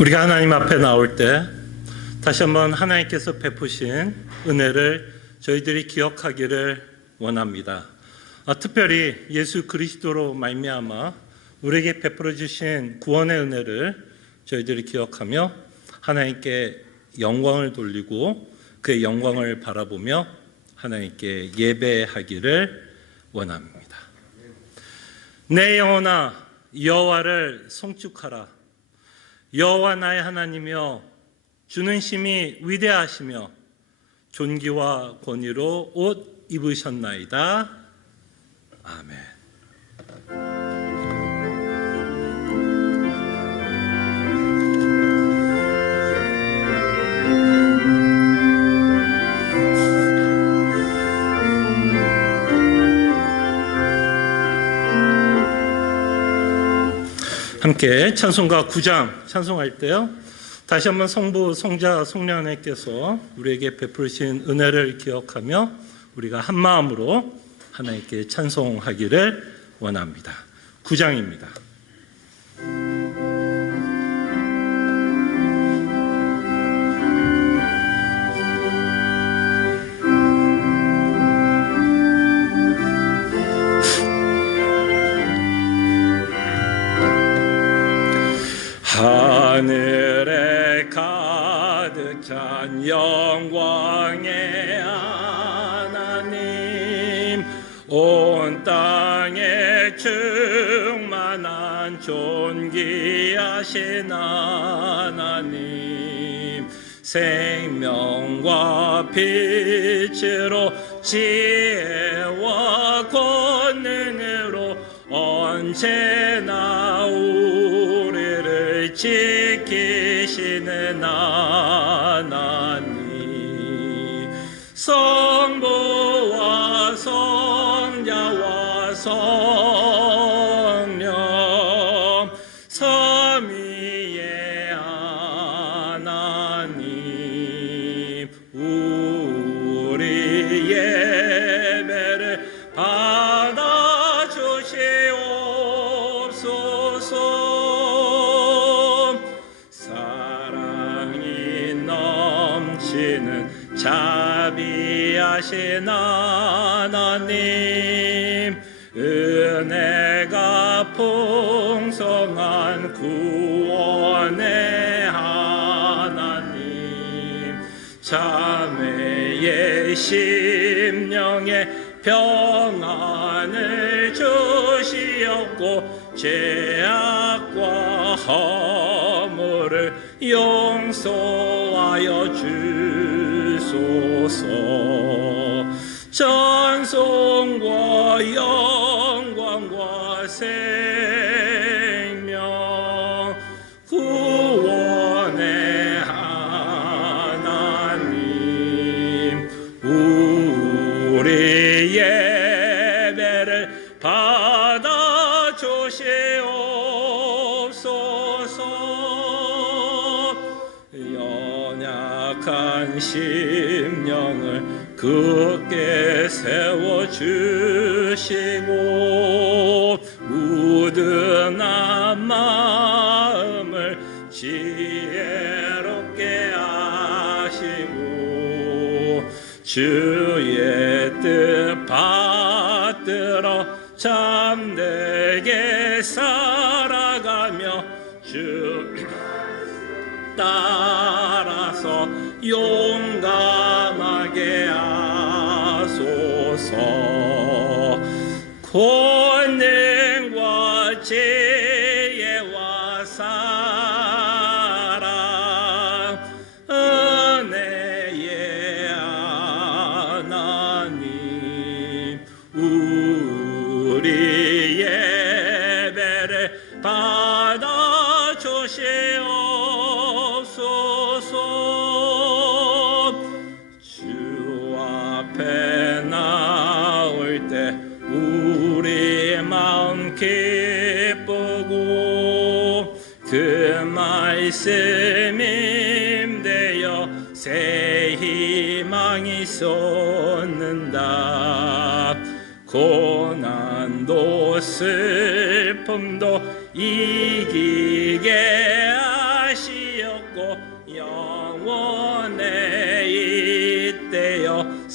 우리가 하나님 앞에 나올 때 다시 한번 하나님께서 베푸신 은혜를 저희들이 기억하기를 원합니다. 특별히 예수 그리스도로 말미암아 우리에게 베풀어 주신 구원의 은혜를 저희들이 기억하며 하나님께 영광을 돌리고 그의 영광을 바라보며 하나님께 예배하기를 원합니다. 내 영혼아 여호와를 송축하라. 여호와 나의 하나님이여 주는 심히 위대하시며 존귀와 권위로 옷 입으셨나이다. 아멘. 함께 찬송가 9장 찬송할 때요, 다시 한번 성부, 성자, 성령님께서 우리에게 베푸신 은혜를 기억하며 우리가 한 마음으로 하나님께 찬송하기를 원합니다. 9장입니다. 하늘에 가득 찬 영광의 하나님, 온 땅에 충만한 존귀하신 하나님, 생명과 빛으로 지혜와 권능으로 언제나 우리를 지키시는 하나님, 성부와 성자와 성령 삼위의 하나님, 우리 예배를 받아 주시옵소서. 사랑이 넘치는 자비하신 하나님, 은혜가 풍성한 구원의 하나님, 자매의 심령에 평안을 주시옵고 죄악과 허물을 용서하여 주소서. 찬송과 영광과 생명 구원의 하나님, 우리 예배를 받아 주시옵소서. 연약한 심령을 굳게 세워주시고 무든한 마음을 지혜롭게 하시고 주의 뜻 받들어 참되게 살아가며 주 따라서 용감하게 하소서. 권능과 지혜와 사랑 은혜의 하나님, 우리 예배를 받아 주시옵소서. 주 앞에 나올 때 우리 마음 기쁘고 그 말씀 임되어 새 희망이 솟는다. 고난도 슬픔도 이기게 하시어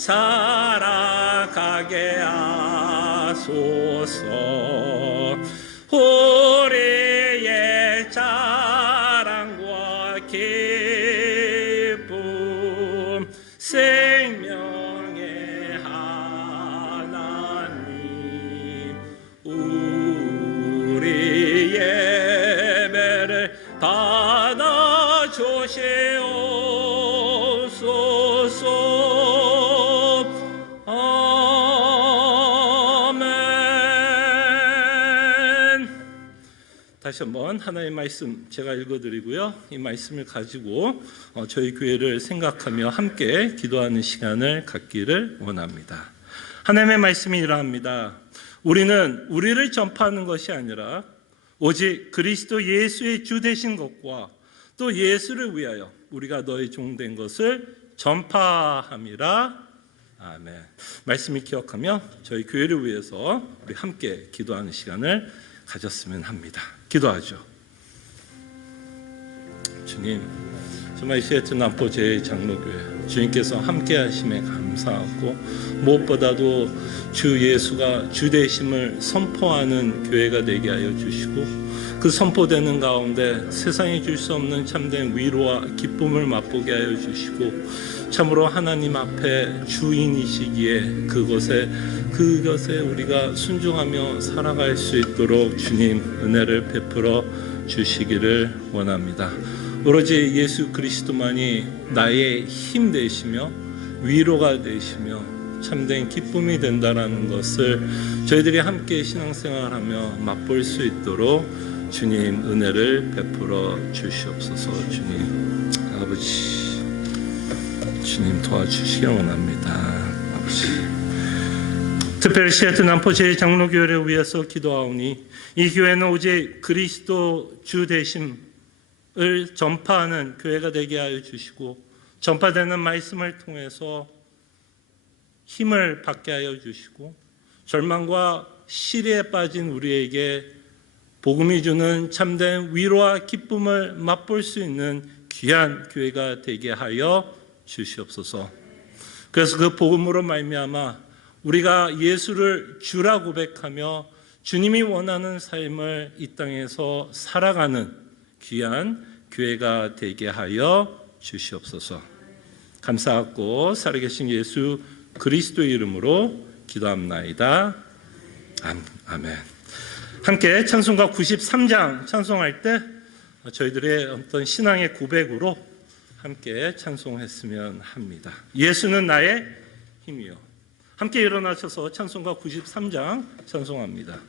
살아가게 하소서. 우리의 자랑과 기쁨, 생명의 하나님, 우리 예배를 받아 주시옵소서. 다시 한번 하나님의 말씀 제가 읽어드리고요. 이 말씀을 가지고 저희 교회를 생각하며 함께 기도하는 시간을 갖기를 원합니다. 하나님의 말씀이 이러합니다. 우리는 우리를 전파하는 것이 아니라 오직 그리스도 예수의 주 되신 것과 또 예수를 위하여 우리가 너의 종 된 것을 전파함이라. 아멘. 말씀을 기억하며 저희 교회를 위해서 우리 함께 기도하는 시간을 가졌으면 합니다. 기도하죠. 주님, 정말 시애틀 남포 제2장로교회 주님께서 함께 하심에 감사하고 무엇보다도 주 예수가 주 되심을 선포하는 교회가 되게 하여 주시고 그 선포되는 가운데 세상이 줄 수 없는 참된 위로와 기쁨을 맛보게 하여 주시고 참으로 하나님 앞에 주인이시기에 그것에 우리가 순종하며 살아갈 수 있도록 주님 은혜를 베풀어 주시기를 원합니다. 오로지 예수 그리스도만이 나의 힘 되시며 위로가 되시며 참된 기쁨이 된다는 것을 저희들이 함께 신앙생활하며 맛볼 수 있도록 주님 은혜를 베풀어 주시옵소서. 주님 아버지, 주님 도와주시기 원합니다. 아버지, 특별히 시애틀 남포 제2장로교회를 위해서 기도하오니 이 교회는 오직 그리스도 주 되심을 전파하는 교회가 되게 하여 주시고 전파되는 말씀을 통해서 힘을 받게 하여 주시고 절망과 시리에 빠진 우리에게 복음이 주는 참된 위로와 기쁨을 맛볼 수 있는 귀한 교회가 되게 하여 주시옵소서. 그래서 그 복음으로 말미암아 우리가 예수를 주라 고백하며 주님이 원하는 삶을 이 땅에서 살아가는 귀한 교회가 되게 하여 주시옵소서. 감사하고 살아계신 예수 그리스도의 이름으로 기도합나이다. 아멘. 함께 찬송가 93장 찬송할 때 저희들의 어떤 신앙의 고백으로 함께 찬송했으면 합니다. 예수는 나의 힘이요. 함께 일어나셔서 찬송가 93장 찬송합니다.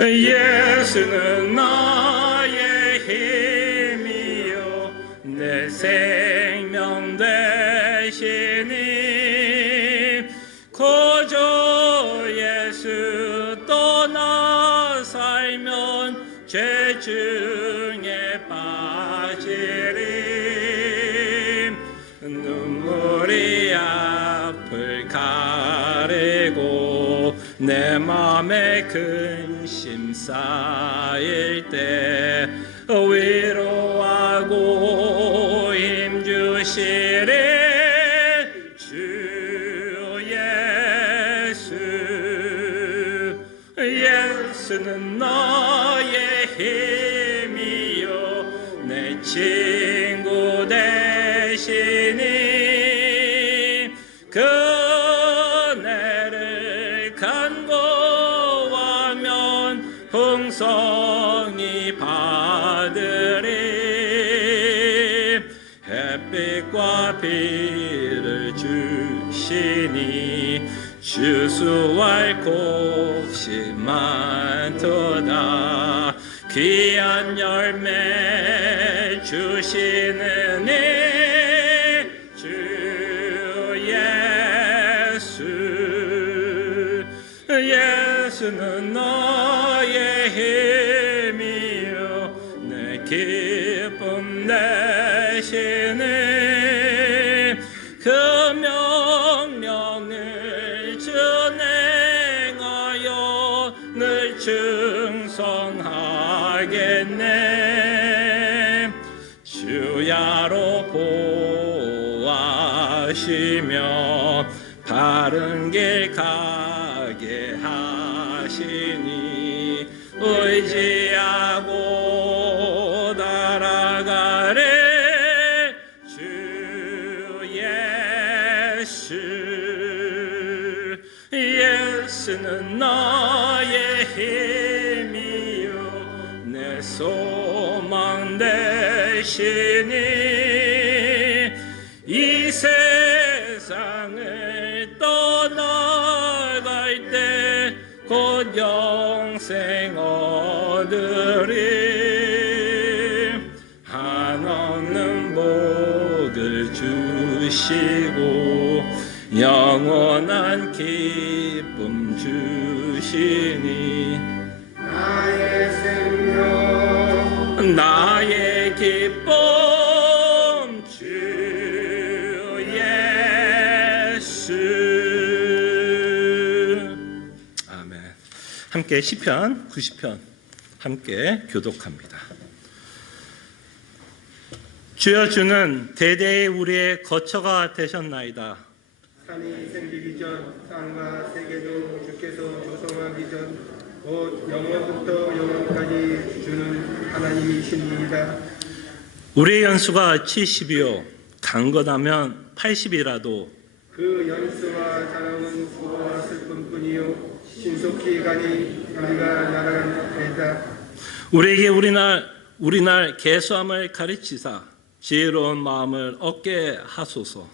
예수는 나의 힘이요 내 생명 되시니 그저 예수 떠나 살면 죄 중에 빠지리 눈물이 앞을 가리고 내 맘에 근심 쌓일 때 위로하고 힘주시리 주 예수. 예수는 너의 힘이요 내 친구 되시니 그네를 간구하면 풍성히 받으리 햇빛과 비를 주시니 주수할 곳이 많도다 귀한 열매 주시는 주 예수. 예수는 너의 힘이요 내 기쁨 되시는 그 명령을 준행하여 늘 충성하겠네. 주야로 보호하시며 바른 길 가게 하시니 의지하고 날아가래. 주 예수는 나의 힘이요 내 소망 되시니 이 세상을 떠나갈 때 곧 영생 얻으리. 한없는 복을 주시고 영원한 기쁨 주시니 나의 생명 나의 기쁨 주 예수. 아멘. 함께 시편 90편 함께 교독합니다. 주여, 주는 대대의 우리의 거처가 되셨나이다. 산이 생기기 전 땅과 세계도 주께서 조성하기 전 곧 영원부터 영원까지 주는 하나님이십니다. 우리의 연수가 70이요 강건하면 80이라도 그 연수와 자랑은 수고와 슬픔뿐이요 신속히 가니 우리가 날아가리이다. 우리에게 우리날 계수함을 가르치사 지혜로운 마음을 얻게 하소서.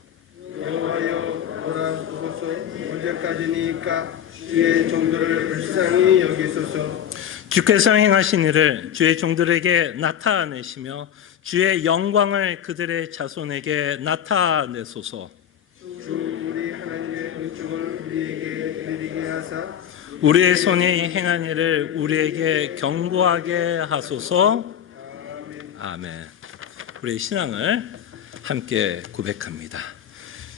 여호와여 돌아보소서. 언제까지니까 주의 종들을 불쌍히 여기소서. 주께서 행하신 일을 주의 종들에게 나타내시며 주의 영광을 그들의 자손에게 나타내소서. 주 우리 하나님의 은총을 우리에게 이르게 하사 우리의 손이 행한 일을 우리에게 경고하게 하소서. 아멘. 우리의 신앙을 함께 고백합니다.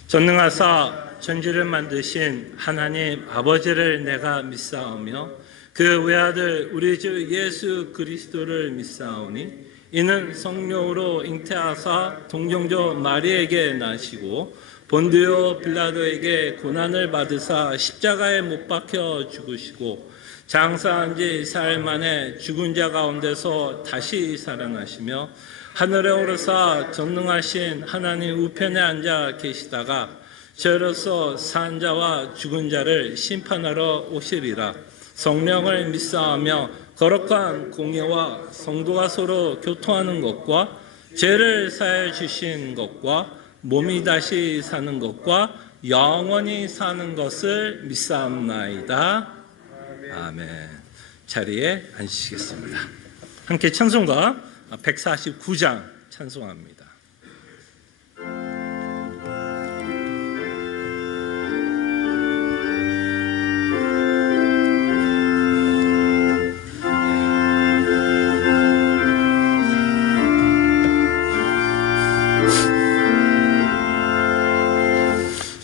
전능하사 천지를 만드신 하나님 아버지를 내가 믿사오며 그 외아들 우리 주 예수 그리스도를 믿사오니 이는 성령으로 잉태하사 동정조 마리에게 나시고 본디오 빌라도에게 고난을 받으사 십자가에 못 박혀 죽으시고 장사한 지 사흘 만에 죽은 자 가운데서 다시 살아나시며 하늘에 오르사 전능하신 하나님 우편에 앉아 계시다가 저로서 산 자와 죽은 자를 심판하러 오시리라. 성령을 믿사하며 거룩한 공예와 성도가 서로 교통하는 것과 죄를 사해 주신 것과 몸이 다시 사는 것과 영원히 사는 것을 믿사옵나이다. 아멘. 자리에 앉으시겠습니다. 함께 찬송가 149장 찬송합니다.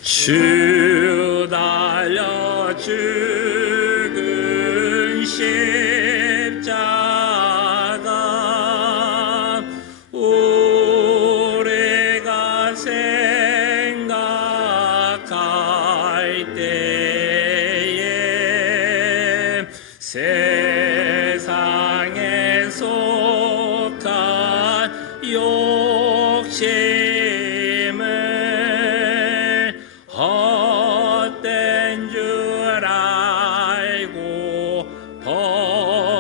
주 달려 죽은 십자가 우리가 생각할 때에 세상에 속한 욕심을 헛된 줄 알고 버리네.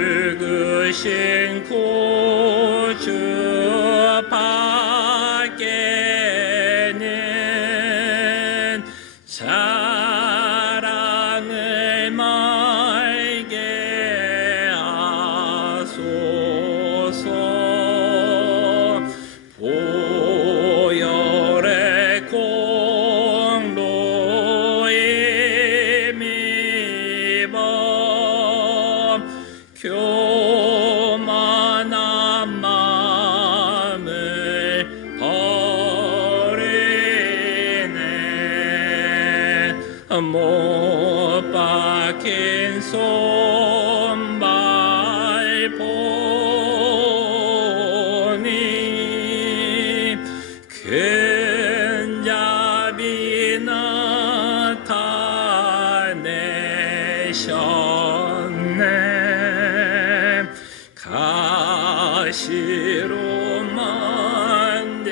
죽으신 구주 밖에는 자랑을 말게 하소서. 보혈의 공로에 힘입어 못 박힌 손발 보니 큰 자비 나타내셨네. 가시로 만든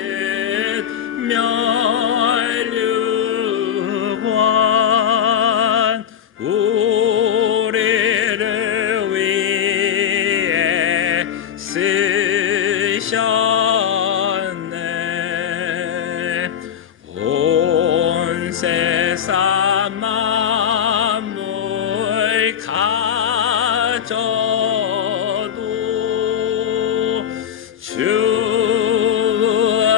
면류관 우리를 위해 쓰셨네. 온 세상 만물 가져도 주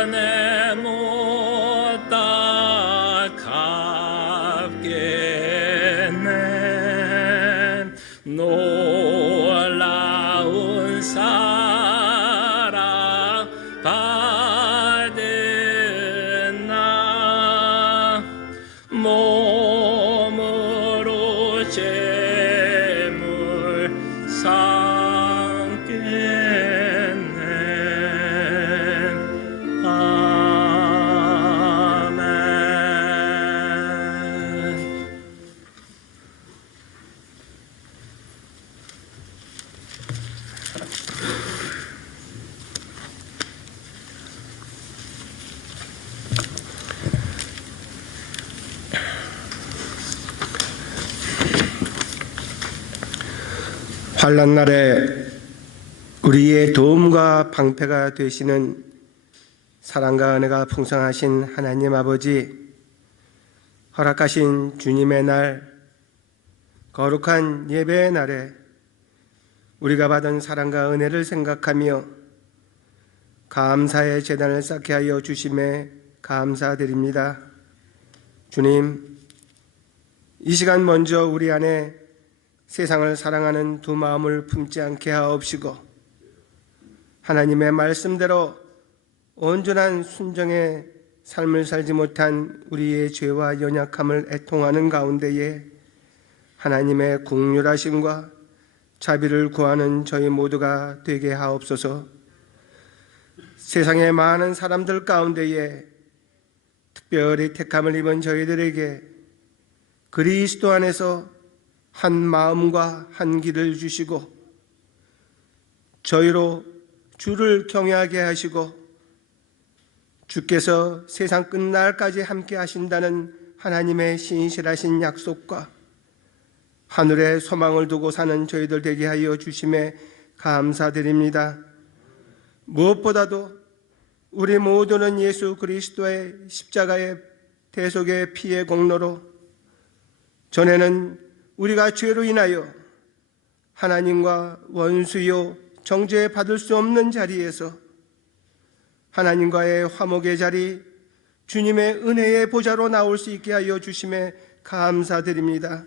은혜 못 갚겠네. 놀라운 사랑 받은 나 몸으로 제물 삼겠네. 아멘. 환난 날에 우리의 도움과 방패가 되시는 사랑과 은혜가 풍성하신 하나님 아버지, 허락하신 주님의 날, 거룩한 예배의 날에 우리가 받은 사랑과 은혜를 생각하며 감사의 제단을 쌓게 하여 주심에 감사드립니다. 주님, 이 시간 먼저 우리 안에 세상을 사랑하는 두 마음을 품지 않게 하옵시고 하나님의 말씀대로 온전한 순종의 삶을 살지 못한 우리의 죄와 연약함을 애통하는 가운데에 하나님의 긍휼하심과 자비를 구하는 저희 모두가 되게 하옵소서. 세상의 많은 사람들 가운데에 특별히 택함을 입은 저희들에게 그리스도 안에서 한 마음과 한 길을 주시고 저희로 주를 경외하게 하시고 주께서 세상 끝날까지 함께 하신다는 하나님의 신실하신 약속과 하늘에 소망을 두고 사는 저희들 되게 하여 주심에 감사드립니다. 무엇보다도 우리 모두는 예수 그리스도의 십자가의 대속의 피의 공로로 전에는 우리가 죄로 인하여 하나님과 원수요 정죄받을 수 없는 자리에서 하나님과의 화목의 자리, 주님의 은혜의 보좌로 나올 수 있게 하여 주심에 감사드립니다.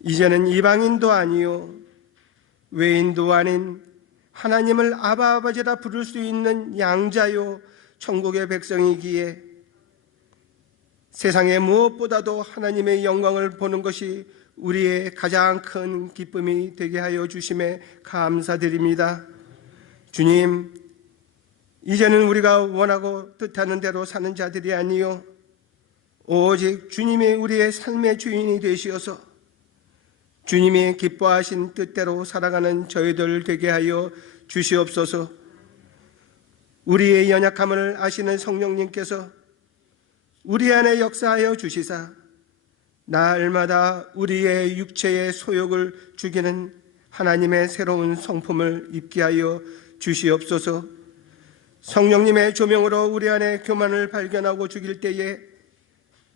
이제는 이방인도 아니요 외인도 아닌 하나님을 아바 아버지라 부를 수 있는 양자요 천국의 백성이기에 세상의 무엇보다도 하나님의 영광을 보는 것이 우리의 가장 큰 기쁨이 되게 하여 주심에 감사드립니다. 주님, 이제는 우리가 원하고 뜻하는 대로 사는 자들이 아니요 오직 주님이 우리의 삶의 주인이 되시어서 주님이 기뻐하신 뜻대로 살아가는 저희들 되게 하여 주시옵소서. 우리의 연약함을 아시는 성령님께서 우리 안에 역사하여 주시사 날마다 우리의 육체의 소욕을 죽이는 하나님의 새로운 성품을 입게 하여 주시옵소서. 성령님의 조명으로 우리 안에 교만을 발견하고 죽일 때에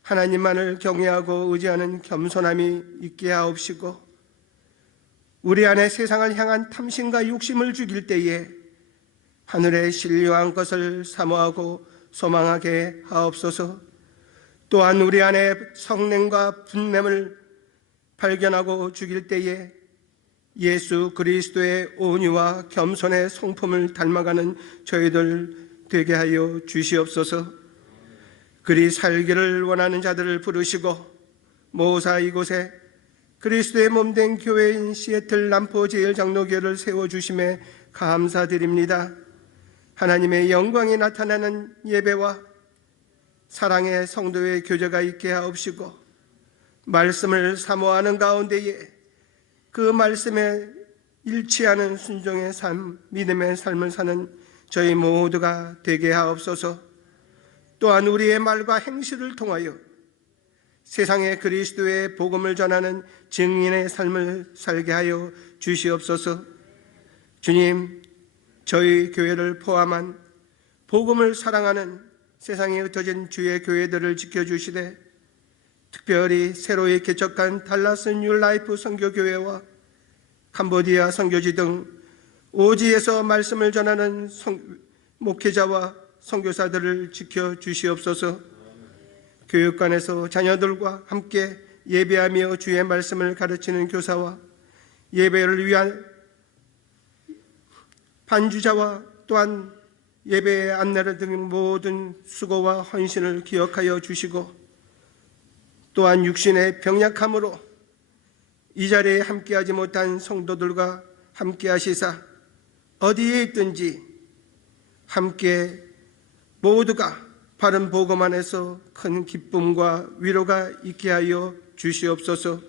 하나님만을 경외하고 의지하는 겸손함이 있게 하옵시고 우리 안에 세상을 향한 탐심과 욕심을 죽일 때에 하늘의 신령한 것을 사모하고 소망하게 하옵소서. 또한 우리 안에 성냄과 분냄을 발견하고 죽일 때에 예수 그리스도의 온유와 겸손의 성품을 닮아가는 저희들 되게 하여 주시옵소서. 그리 살기를 원하는 자들을 부르시고 모사 이곳에 그리스도의 몸된 교회인 시애틀 남포 제일장로교를 세워주심에 감사드립니다. 하나님의 영광이 나타나는 예배와 사랑의 성도의 교제가 있게 하옵시고 말씀을 사모하는 가운데에 그 말씀에 일치하는 순종의 삶, 믿음의 삶을 사는 저희 모두가 되게 하옵소서. 또한 우리의 말과 행실을 통하여 세상에 그리스도의 복음을 전하는 증인의 삶을 살게 하여 주시옵소서. 주님, 저희 교회를 포함한 복음을 사랑하는 세상에 흩어진 주의 교회들을 지켜주시되 특별히 새로이 개척한 달라스 뉴라이프 선교교회와 캄보디아 선교지 등 오지에서 말씀을 전하는 목회자와 선교사들을 지켜주시옵소서. 교육관에서 자녀들과 함께 예배하며 주의 말씀을 가르치는 교사와 예배를 위한 반주자와 또한 예배의 안내를 드린 모든 수고와 헌신을 기억하여 주시고 또한 육신의 병약함으로 이 자리에 함께하지 못한 성도들과 함께하시사 어디에 있든지 함께 모두가 바른 복음 안에서 큰 기쁨과 위로가 있게 하여 주시옵소서.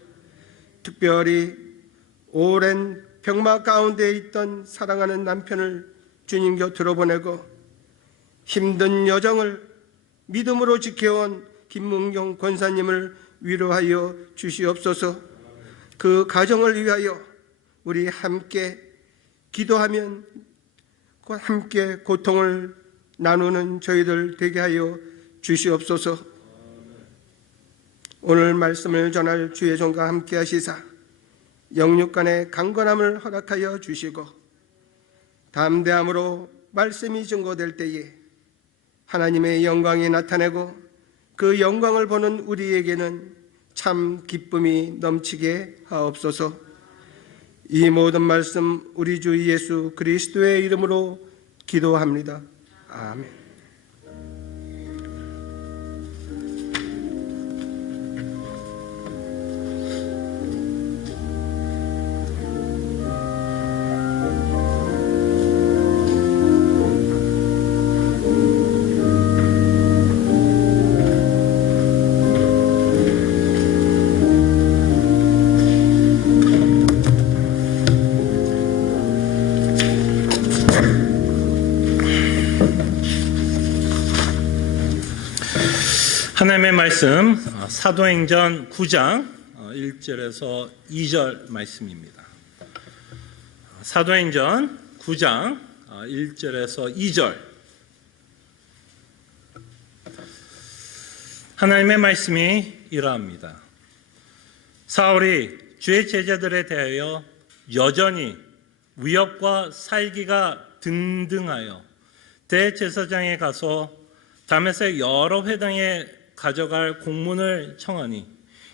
특별히 오랜 병마 가운데 있던 사랑하는 남편을 주님 곁으로 보내고 힘든 여정을 믿음으로 지켜온 김문경 권사님을 위로하여 주시옵소서. 그 가정을 위하여 우리 함께 기도하면 함께 고통을 나누는 저희들 되게 하여 주시옵소서. 오늘 말씀을 전할 주의 종과 함께 하시사 영육간의 강건함을 허락하여 주시고 담대함으로 말씀이 증거될 때에 하나님의 영광이 나타내고 그 영광을 보는 우리에게는 참 기쁨이 넘치게 하옵소서. 이 모든 말씀 우리 주 예수 그리스도의 이름으로 기도합니다. 아멘. 하나님의 말씀 사도행전 9장 1절에서 2절 말씀입니다. 사도행전 9장 1절에서 2절 하나님의 말씀이 이러합니다. 사울이 주의 제자들에 대하여 여전히 위협과 살기가 등등하여 대제사장에 가서 다메섹 여러 회당에 가져갈 공문을 청하니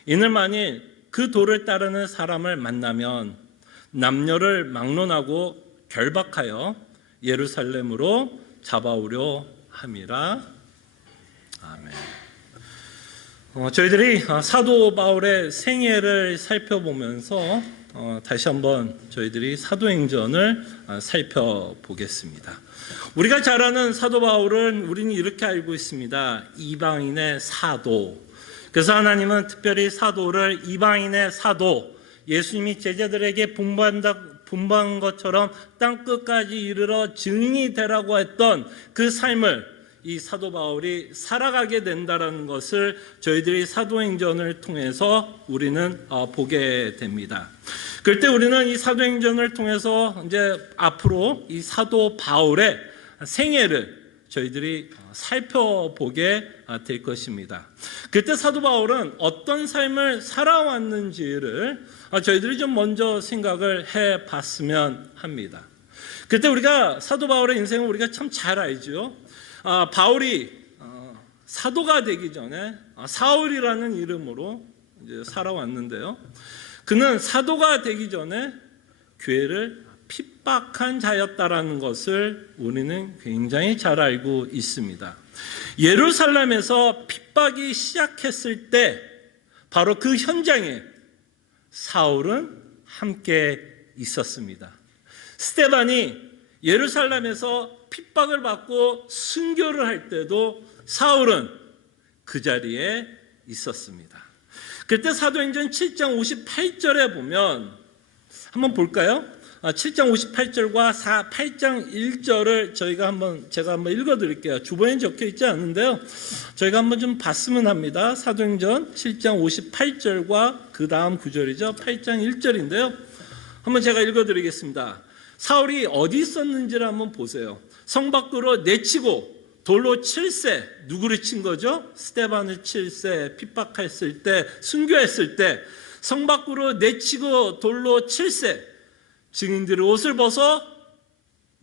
이는 만일 그 도를 따르는 사람을 만나면 남녀를 막론하고 결박하여 예루살렘으로 잡아오려 함이라. 아멘. 저희들이 사도 바울의 생애를 살펴보면서 다시 한번 저희들이 사도행전을 살펴보겠습니다. 우리가 잘 아는 사도 바울은 우리는 이렇게 알고 있습니다. 이방인의 사도. 그래서 하나님은 특별히 사도를 이방인의 사도, 예수님이 제자들에게 분부한 것처럼 땅끝까지 이르러 증인이 되라고 했던 그 삶을 이 사도 바울이 살아가게 된다는 것을 저희들이 사도행전을 통해서 우리는 보게 됩니다. 그럴 때 우리는 이 사도행전을 통해서 이제 앞으로 이 사도 바울의 생애를 저희들이 살펴보게 될 것입니다. 그때 사도 바울은 어떤 삶을 살아왔는지를 저희들이 좀 먼저 생각을 해봤으면 합니다. 그때 우리가 사도 바울의 인생을 우리가 참 잘 알죠. 바울이 사도가 되기 전에 사울이라는 이름으로 이제 살아왔는데요. 그는 사도가 되기 전에 교회를 핍박한 자였다라는 것을 우리는 굉장히 잘 알고 있습니다. 예루살렘에서 핍박이 시작했을 때 바로 그 현장에 사울은 함께 있었습니다. 스데반이 예루살렘에서 핍박을 받고 순교를 할 때도 사울은 그 자리에 있었습니다. 그때 사도행전 7장 58절에 보면 한번 볼까요? 7장 58절과 8장 1절을 제가 한번 읽어드릴게요. 주보에 적혀 있지 않은데요. 저희가 한번 좀 봤으면 합니다. 사도행전 7장 58절과 그 다음 구절이죠. 8장 1절인데요. 한번 제가 읽어드리겠습니다. 사울이 어디 있었는지를 한번 보세요. 성 밖으로 내치고 돌로 칠세, 누구를 친 거죠? 스데반을 칠세, 핍박했을 때, 순교했을 때 성 밖으로 내치고 돌로 칠세, 증인들의 옷을 벗어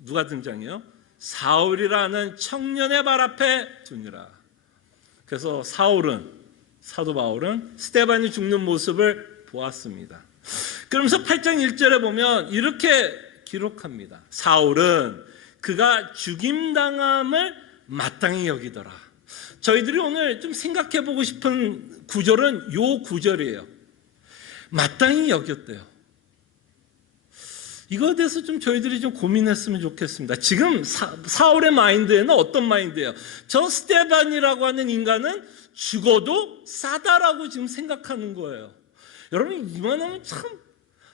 누가 등장해요? 사울이라는 청년의 발 앞에 두니라. 그래서 사도 바울은 스데반이 죽는 모습을 보았습니다. 그러면서 8장 1절에 보면 이렇게 기록합니다. 사울은 그가 죽임당함을 마땅히 여기더라. 저희들이 오늘 좀 생각해 보고 싶은 구절은 요 구절이에요. 마땅히 여겼대요. 이거에 대해서 좀 저희들이 좀 고민했으면 좋겠습니다. 지금 사울의 마인드에는 어떤 마인드예요? 저 스데반이라고 하는 인간은 죽어도 싸다라고 지금 생각하는 거예요. 여러분, 이만하면 참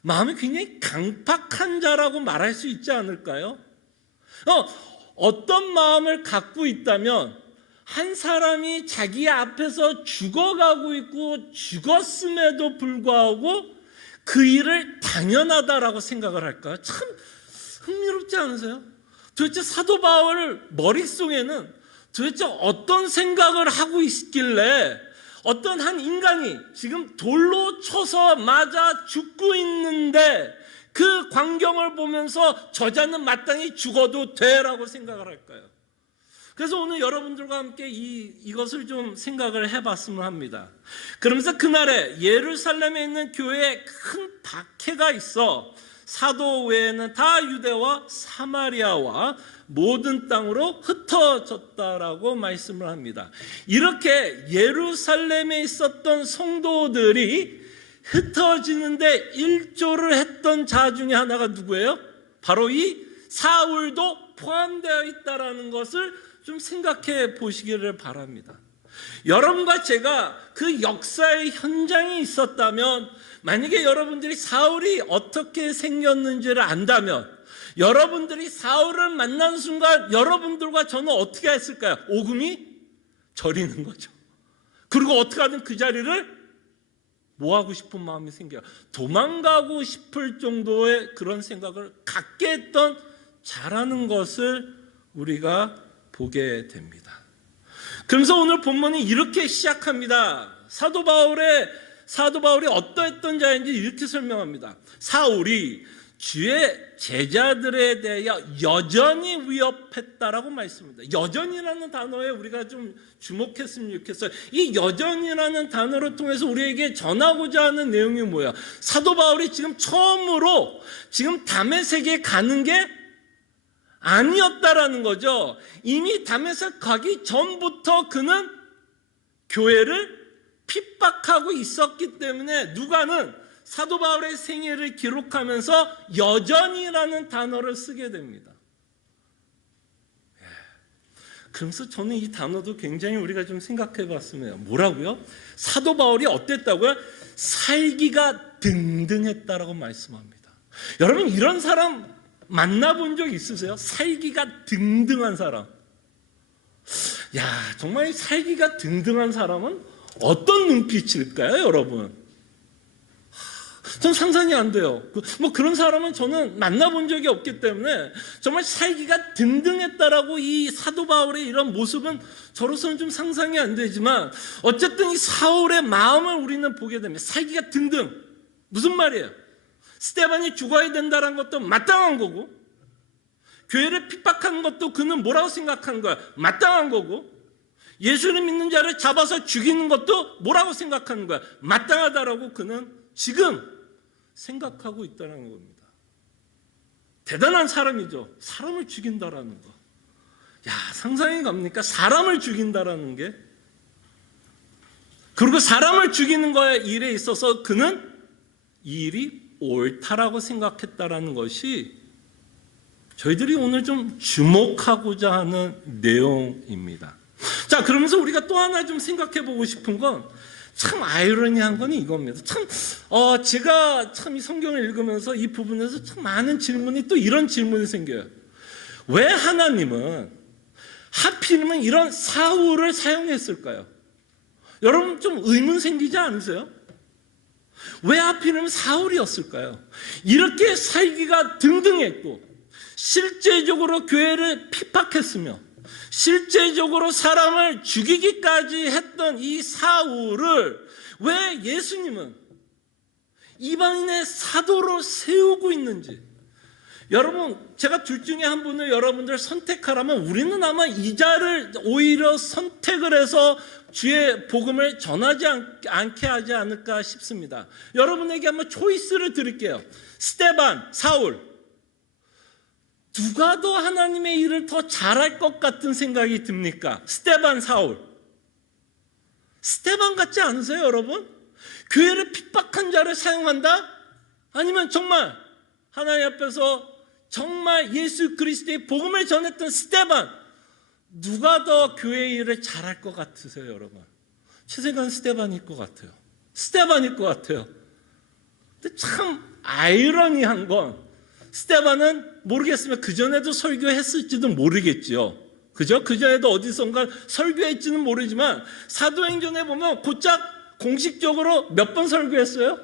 마음이 굉장히 강팍한 자라고 말할 수 있지 않을까요? 어떤 마음을 갖고 있다면 한 사람이 자기 앞에서 죽어가고 있고 죽었음에도 불구하고 그 일을 당연하다라고 생각을 할까요? 참 흥미롭지 않으세요? 도대체 사도 바울 머릿속에는 도대체 어떤 생각을 하고 있길래 어떤 한 인간이 지금 돌로 쳐서 맞아 죽고 있는데 그 광경을 보면서 저자는 마땅히 죽어도 돼라고 생각을 할까요? 그래서 오늘 여러분들과 함께 이것을 좀 생각을 해봤으면 합니다. 그러면서 그날에 예루살렘에 있는 교회에 큰 박해가 있어 사도 외에는 다 유대와 사마리아와 모든 땅으로 흩어졌다라고 말씀을 합니다. 이렇게 예루살렘에 있었던 성도들이 흩어지는데 일조를 했던 자 중에 하나가 누구예요? 바로 이 사울도 포함되어 있다라는 것을 좀 생각해 보시기를 바랍니다. 여러분과 제가 그 역사의 현장에 있었다면, 만약에 여러분들이 사울이 어떻게 생겼는지를 안다면, 여러분들이 사울을 만난 순간 여러분들과 저는 어떻게 했을까요? 오금이 저리는 거죠. 그리고 어떻게 하든 그 자리를 뭐 하고 싶은 마음이 생겨요. 도망가고 싶을 정도의 그런 생각을 갖게 했던 자라는 것을 우리가 보게 됩니다. 그러면서 오늘 본문이 이렇게 시작합니다. 사도 바울이 어떠했던 자인지 이렇게 설명합니다. 사울이 주의 제자들에 대하여 여전히 위협했다라고 말씀합니다. 여전이라는 단어에 우리가 좀 주목했으면 좋겠어요. 이 여전이라는 단어를 통해서 우리에게 전하고자 하는 내용이 뭐야? 사도 바울이 지금 처음으로 지금 다메섹에 가는 게 아니었다라는 거죠. 이미 다메섹 가기 전부터 그는 교회를 핍박하고 있었기 때문에 누가는 사도 바울의 생애를 기록하면서 여전이라는 단어를 쓰게 됩니다. 그러면서 저는 이 단어도 굉장히 우리가 좀 생각해 봤으면 해요. 뭐라고요? 사도 바울이 어땠다고요? 살기가 등등했다라고 말씀합니다. 여러분, 이런 사람 만나본 적 있으세요? 살기가 등등한 사람. 야, 정말 살기가 등등한 사람은 어떤 눈빛일까요, 여러분? 전 상상이 안 돼요. 그런 사람은 저는 만나본 적이 없기 때문에 정말 살기가 등등했다라고 이 사도 바울의 이런 모습은 저로서는 좀 상상이 안 되지만 어쨌든 이 사울의 마음을 우리는 보게 됩니다. 살기가 등등. 무슨 말이에요? 스데반이 죽어야 된다는 것도 마땅한 거고, 교회를 핍박하는 것도 그는 뭐라고 생각한 거야? 마땅한 거고, 예수를 믿는 자를 잡아서 죽이는 것도 뭐라고 생각하는 거야? 마땅하다라고 그는 지금 생각하고 있다는 겁니다. 대단한 사람이죠. 사람을 죽인다라는 거. 야, 상상이 갑니까? 사람을 죽인다라는 게. 그리고 사람을 죽이는 거에 일에 있어서 그는 이 일이 옳다라고 생각했다라는 것이 저희들이 오늘 좀 주목하고자 하는 내용입니다. 자, 그러면서 우리가 또 하나 좀 생각해 보고 싶은 건 참 아이러니한 건 이겁니다. 참, 제가 참 이 성경을 읽으면서 이 부분에서 참 많은 질문이 또 이런 질문이 생겨요. 왜 하나님은 하필이면 이런 사울을 사용했을까요? 여러분 좀 의문 생기지 않으세요? 왜 하필이면 사울이었을까요? 이렇게 살기가 등등했고 실제적으로 교회를 핍박했으며 실제적으로 사람을 죽이기까지 했던 이 사울을 왜 예수님은 이방인의 사도로 세우고 있는지, 여러분 제가 둘 중에 한 분을 여러분들 선택하라면 우리는 아마 이 자를 오히려 선택을 해서 주의 복음을 전하지 않게 하지 않을까 싶습니다. 여러분에게 한번 초이스를 드릴게요. 스데반, 사울, 누가 더 하나님의 일을 더 잘할 것 같은 생각이 듭니까? 스데반, 사울. 스데반 같지 않으세요, 여러분? 교회를 핍박한 자를 사용한다? 아니면 정말 하나님 앞에서 정말 예수 그리스도의 복음을 전했던 스데반, 누가 더 교회의 일을 잘할 것 같으세요, 여러분? 제 생각은 스데반일 것 같아요. 스데반일 것 같아요. 근데 참 아이러니한 건 스데반은 모르겠으면 그전에도 설교했을지도 모르겠지요. 그죠? 그전에도 어디선가 설교했지는 모르지만 사도행전에 보면 곧장 공식적으로 몇 번 설교했어요?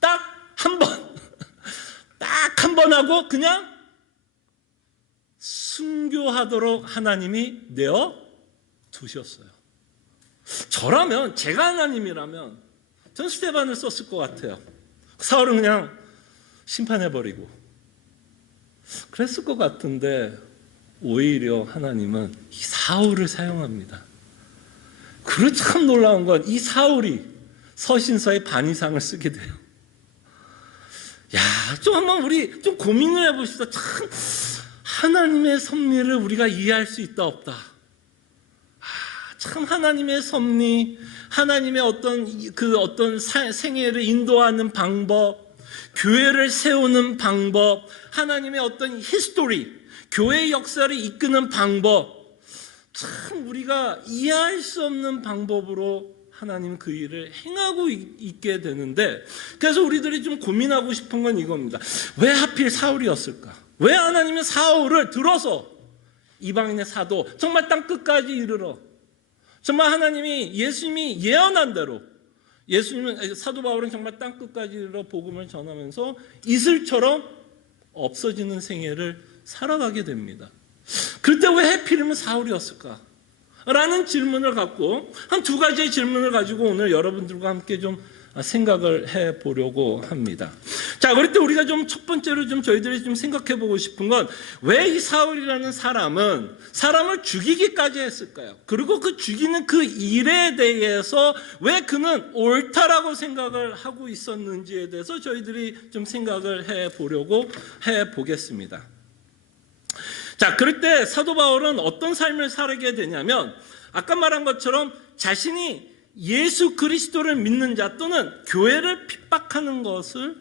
딱 한 번. 딱 한 번 하고 그냥 순교하도록 하나님이 내어 두셨어요. 저라면, 제가 하나님이라면 전 스데반을 썼을 것 같아요. 사울은 그냥 심판해버리고 그랬을 것 같은데 오히려 하나님은 이 사울을 사용합니다. 그리고 참 놀라운 건 이 사울이 서신서의 반 이상을 쓰게 돼요. 야, 좀 한번 우리 좀 고민을 해봅시다. 참 하나님의 섭리를 우리가 이해할 수 있다 없다. 참 하나님의 섭리, 하나님의 어떤 생애를 인도하는 방법, 교회를 세우는 방법, 하나님의 어떤 히스토리, 교회의 역사를 이끄는 방법, 참 우리가 이해할 수 없는 방법으로 하나님 그 일을 행하고 있게 되는데, 그래서 우리들이 좀 고민하고 싶은 건 이겁니다. 왜 하필 사울이었을까? 왜 하나님은 사울을 들어서 이방인의 사도, 정말 땅끝까지 이르러, 정말 하나님이 예수님이 예언한 대로, 예수님은, 사도 바울은 정말 땅끝까지 이르러 복음을 전하면서 이슬처럼 없어지는 생애를 살아가게 됩니다. 그럴 때 왜 하필이면 사울이었을까? 라는 질문을 갖고, 한 두 가지의 질문을 가지고 오늘 여러분들과 함께 좀 생각을 해 보려고 합니다. 자, 그럴 때 우리가 좀 첫 번째로 좀 저희들이 좀 생각해 보고 싶은 건 왜 이 사울이라는 사람은 사람을 죽이기까지 했을까요? 그리고 그 죽이는 그 일에 대해서 왜 그는 옳다라고 생각을 하고 있었는지에 대해서 저희들이 좀 생각을 해 보려고 해 보겠습니다. 자, 그럴 때 사도 바울은 어떤 삶을 살게 되냐면, 아까 말한 것처럼 자신이 예수 그리스도를 믿는 자 또는 교회를 핍박하는 것을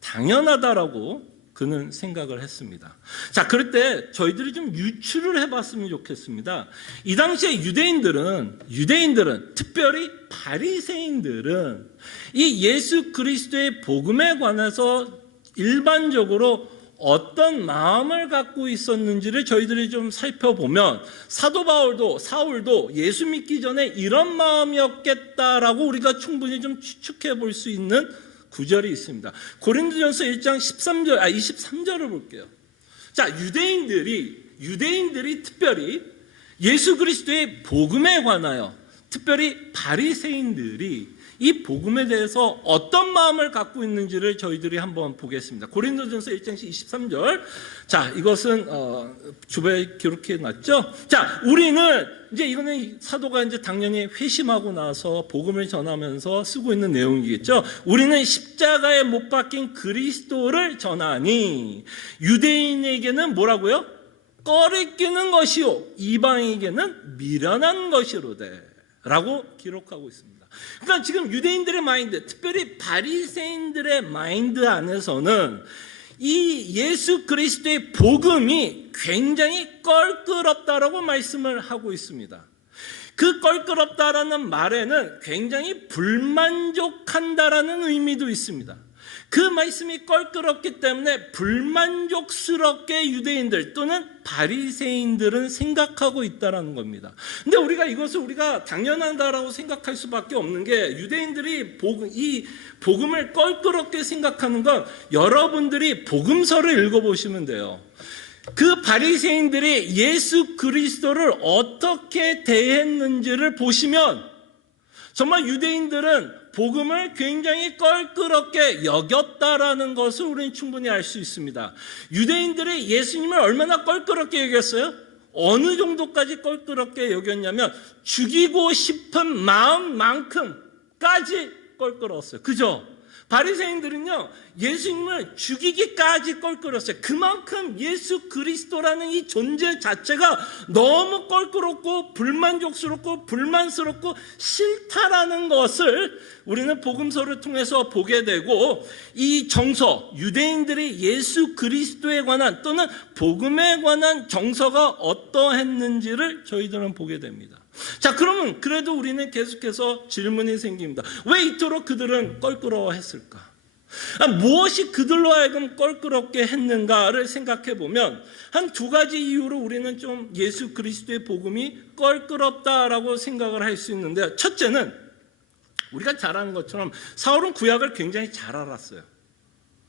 당연하다라고 그는 생각을 했습니다. 자, 그럴 때 저희들이 좀 유추를 해봤으면 좋겠습니다. 이 당시에 유대인들은 특별히 바리새인들은 이 예수 그리스도의 복음에 관해서 일반적으로 어떤 마음을 갖고 있었는지를 저희들이 좀 살펴보면 사도 사울도 예수 믿기 전에 이런 마음이었겠다라고 우리가 충분히 좀 추측해 볼 수 있는 구절이 있습니다. 고린도전서 1장 23절을 볼게요. 자, 유대인들이 특별히 예수 그리스도의 복음에 관하여, 특별히 바리새인들이 이 복음에 대해서 어떤 마음을 갖고 있는지를 저희들이 한번 보겠습니다. 고린도전서 1장 23절. 자, 이것은 주보에 기록해 놨죠. 자, 우리는 이제 이거는 사도가 이제 당연히 회심하고 나서 복음을 전하면서 쓰고 있는 내용이겠죠. 우리는 십자가에 못 박힌 그리스도를 전하니 유대인에게는 뭐라고요? 꺼리끼는 것이요 이방에게는 미련한 것이로되 라고 기록하고 있습니다. 그러니까 지금 유대인들의 마인드, 특별히 바리새인들의 마인드 안에서는 이 예수 그리스도의 복음이 굉장히 껄끄럽다라고 말씀을 하고 있습니다. 그 껄끄럽다라는 말에는 굉장히 불만족한다라는 의미도 있습니다. 그 말씀이 껄끄럽기 때문에 불만족스럽게 유대인들 또는 바리새인들은 생각하고 있다라는 겁니다. 근데 우리가 이것을 우리가 당연하다라고 생각할 수밖에 없는 게, 유대인들이 이 복음을 껄끄럽게 생각하는 건 여러분들이 복음서를 읽어보시면 돼요. 그 바리새인들이 예수 그리스도를 어떻게 대했는지를 보시면 정말 유대인들은 복음을 굉장히 껄끄럽게 여겼다라는 것을 우리는 충분히 알 수 있습니다. 유대인들이 예수님을 얼마나 껄끄럽게 여겼어요? 어느 정도까지 껄끄럽게 여겼냐면 죽이고 싶은 마음만큼까지 껄끄러웠어요. 그죠? 바리새인들은요, 예수님을 죽이기까지 껄끄러웠어요. 그만큼 예수 그리스도라는 이 존재 자체가 너무 껄끄럽고 불만족스럽고 불만스럽고 싫다라는 것을 우리는 복음서를 통해서 보게 되고, 이 정서, 유대인들이 예수 그리스도에 관한 또는 복음에 관한 정서가 어떠했는지를 저희들은 보게 됩니다. 자, 그러면 그래도 우리는 계속해서 질문이 생깁니다. 왜 이토록 그들은 껄끄러워했을까? 무엇이 그들로 하여금 껄끄럽게 했는가를 생각해 보면 한 두 가지 이유로 우리는 좀 예수 그리스도의 복음이 껄끄럽다라고 생각을 할 수 있는데, 첫째는 우리가 잘 아는 것처럼 사울은 구약을 굉장히 잘 알았어요.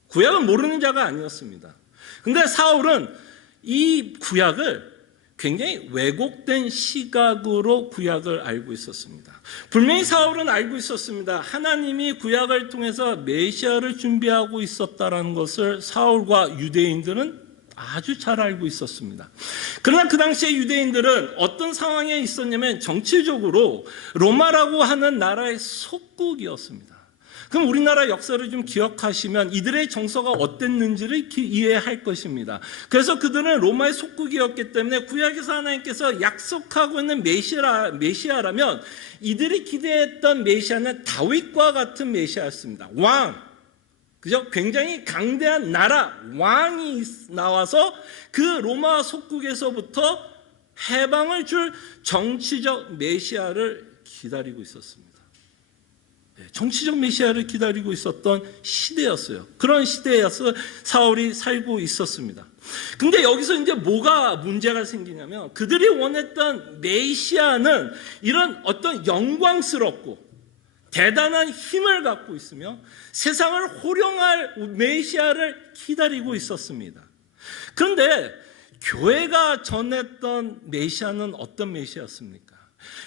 구약을 모르는 자가 아니었습니다. 근데 사울은 이 구약을 굉장히 왜곡된 시각으로 구약을 알고 있었습니다. 분명히 사울은 알고 있었습니다. 하나님이 구약을 통해서 메시아를 준비하고 있었다는 것을 사울과 유대인들은 아주 잘 알고 있었습니다. 그러나 그 당시에 유대인들은 어떤 상황에 있었냐면 정치적으로 로마라고 하는 나라의 속국이었습니다. 그럼 우리나라 역사를 좀 기억하시면 이들의 정서가 어땠는지를 이해할 것입니다. 그래서 그들은 로마의 속국이었기 때문에 구약에서 하나님께서 약속하고 있는 메시아라면 이들이 기대했던 메시아는 다윗과 같은 메시아였습니다. 왕, 그죠? 굉장히 강대한 나라, 왕이 나와서 그 로마 속국에서부터 해방을 줄 정치적 메시아를 기다리고 있었습니다. 정치적 메시아를 기다리고 있었던 시대였어요. 그런 시대에서 사울이 살고 있었습니다. 근데 여기서 이제 뭐가 문제가 생기냐면, 그들이 원했던 메시아는 이런 어떤 영광스럽고 대단한 힘을 갖고 있으며 세상을 호령할 메시아를 기다리고 있었습니다. 그런데 교회가 전했던 메시아는 어떤 메시아였습니까?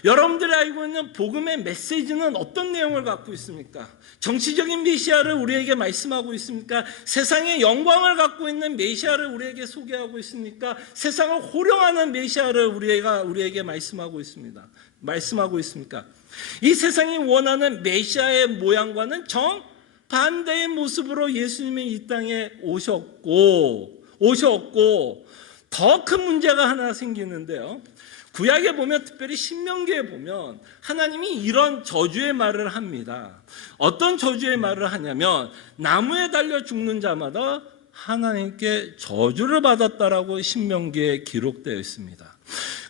여러분들이 알고 있는 복음의 메시지는 어떤 내용을 갖고 있습니까? 정치적인 메시아를 우리에게 말씀하고 있습니까? 세상의 영광을 갖고 있는 메시아를 우리에게 소개하고 있습니까? 세상을 호령하는 메시아를 우리에게 말씀하고 있습니까? 이 세상이 원하는 메시아의 모양과는 정반대의 모습으로 예수님이 이 땅에 오셨고 더 큰 문제가 하나 생기는데요. 구약에 보면, 특별히 신명기에 보면 하나님이 이런 저주의 말을 합니다. 어떤 저주의 말을 하냐면, 나무에 달려 죽는 자마다 하나님께 저주를 받았다라고 신명기에 기록되어 있습니다.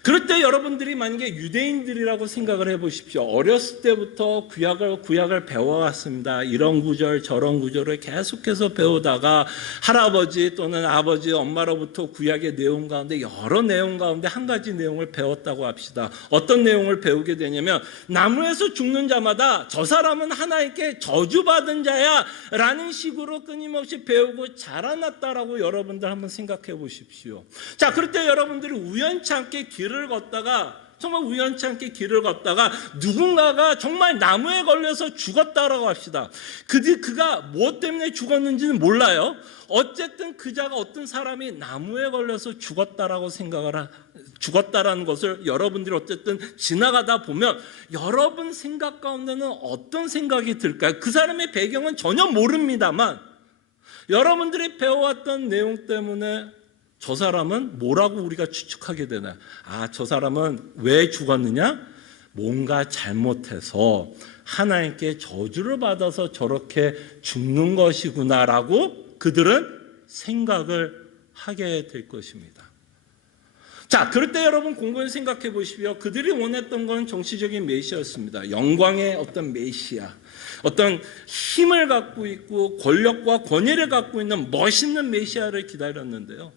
그럴 때 여러분들이 만약에 유대인들이라고 생각을 해보십시오. 어렸을 때부터 구약을 배워왔습니다. 이런 구절 저런 구절을 계속해서 배우다가 할아버지 또는 아버지, 엄마로부터 구약의 내용 가운데 여러 내용 가운데 한 가지 내용을 배웠다고 합시다. 어떤 내용을 배우게 되냐면, 나무에서 죽는 자마다 저 사람은 하나님께 저주받은 자야 라는 식으로 끊임없이 배우고 자라났다라고 여러분들 한번 생각해 보십시오. 자, 그럴 때 여러분들이 정말 우연치 않게 길을 걷다가 누군가가 정말 나무에 걸려서 죽었다라고 합시다. 그가 무엇 때문에 죽었는지는 몰라요. 어쨌든 그자가 어떤 사람이 나무에 걸려서 죽었다라는 것을 여러분들이 어쨌든 지나가다 보면 여러분 생각 가운데는 어떤 생각이 들까요? 그 사람의 배경은 전혀 모릅니다만 여러분들이 배워왔던 내용 때문에 저 사람은 뭐라고 우리가 추측하게 되나요? 저 사람은 왜 죽었느냐? 뭔가 잘못해서 하나님께 저주를 받아서 저렇게 죽는 것이구나라고 그들은 생각을 하게 될 것입니다. 자, 그럴 때 여러분 곰곰이 생각해 보십시오. 그들이 원했던 건 정치적인 메시아였습니다. 영광의 어떤 메시아, 어떤 힘을 갖고 있고 권력과 권위를 갖고 있는 멋있는 메시아를 기다렸는데요.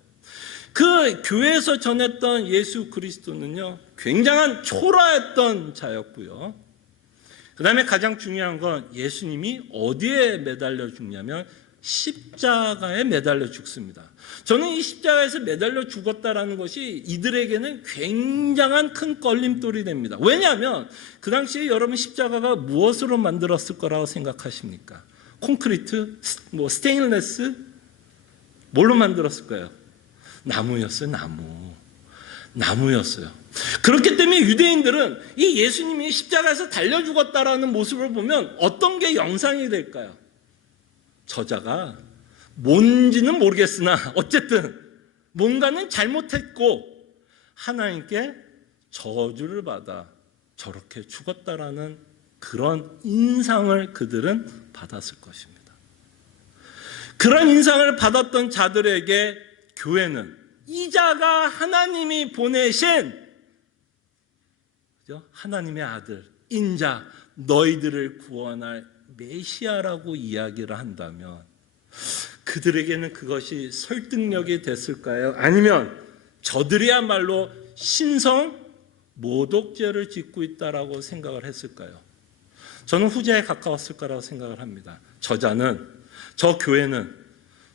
그 교회에서 전했던 예수 그리스도는요, 굉장한 초라했던 자였고요. 그 다음에 가장 중요한 건 예수님이 어디에 매달려 죽냐면 십자가에 매달려 죽습니다. 저는 이 십자가에서 매달려 죽었다라는 것이 이들에게는 굉장한 큰 걸림돌이 됩니다. 왜냐하면 그 당시에 여러분 십자가가 무엇으로 만들었을 거라고 생각하십니까? 콘크리트? 스테인리스? 뭘로 만들었을까요? 나무였어요. 나무였어요. 그렇기 때문에 유대인들은 이 예수님이 십자가에서 달려 죽었다라는 모습을 보면 어떤 게 영상이 될까요? 저자가 뭔지는 모르겠으나 어쨌든 뭔가는 잘못했고 하나님께 저주를 받아 저렇게 죽었다라는 그런 인상을 그들은 받았을 것입니다. 그런 인상을 받았던 자들에게 교회는 이 자가 하나님이 보내신 하나님의 아들, 인자, 너희들을 구원할 메시아라고 이야기를 한다면 그들에게는 그것이 설득력이 됐을까요? 아니면 저들이야말로 신성 모독죄를 짓고 있다라고 생각을 했을까요? 저는 후자에 가까웠을 거라고 생각을 합니다. 저 교회는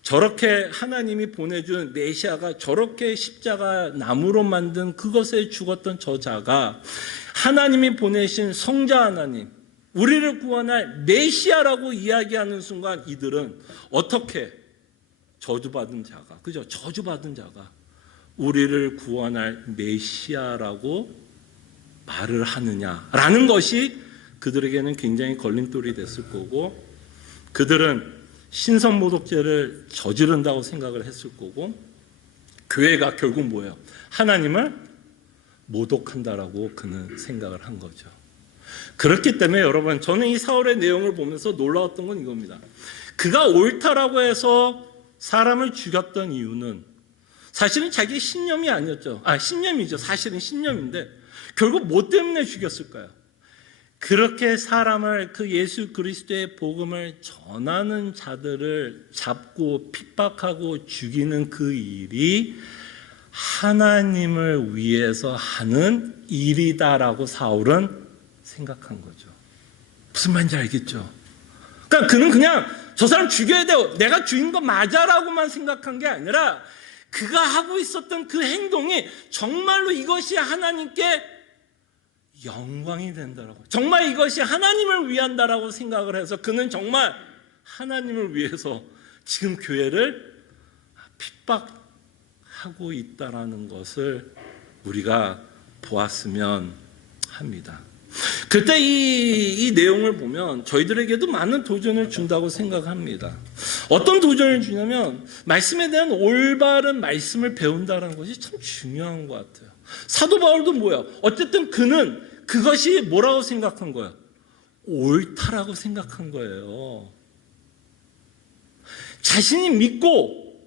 저렇게 하나님이 보내준 메시아가 저렇게 십자가 나무로 만든 그것에 죽었던 저자가 하나님이 보내신 성자 하나님, 우리를 구원할 메시아라고 이야기하는 순간 이들은 어떻게 저주받은 자가, 그죠? 저주받은 자가 우리를 구원할 메시아라고 말을 하느냐라는 것이 그들에게는 굉장히 걸림돌이 됐을 거고, 그들은 신성모독죄를 저지른다고 생각을 했을 거고, 교회가 결국 뭐예요? 하나님을 모독한다라고 그는 생각을 한 거죠. 그렇기 때문에 여러분, 저는 이 사울의 내용을 보면서 놀라웠던 건 이겁니다. 그가 옳다라고 해서 사람을 죽였던 이유는 사실은 자기 신념이 아니었죠. 신념이죠. 사실은 신념인데 결국 뭐 때문에 죽였을까요? 그렇게 사람을, 그 예수 그리스도의 복음을 전하는 자들을 잡고 핍박하고 죽이는 그 일이 하나님을 위해서 하는 일이다라고 사울은 생각한 거죠. 무슨 말인지 알겠죠? 그러니까 그는 그냥 저 사람 죽여야 돼요, 내가 죽인 거 맞아라고만 생각한 게 아니라 그가 하고 있었던 그 행동이 정말로 이것이 하나님께 영광이 된다라고, 정말 이것이 하나님을 위한다라고 생각을 해서 그는 정말 하나님을 위해서 지금 교회를 핍박하고 있다라는 것을 우리가 보았으면 합니다. 그때 이 내용을 보면 저희들에게도 많은 도전을 준다고 생각합니다. 어떤 도전을 주냐면 말씀에 대한 올바른 말씀을 배운다는 것이 참 중요한 것 같아요. 사도 바울도 뭐야? 어쨌든 그는 그것이 뭐라고 생각한 거야? 옳다라고 생각한 거예요. 자신이 믿고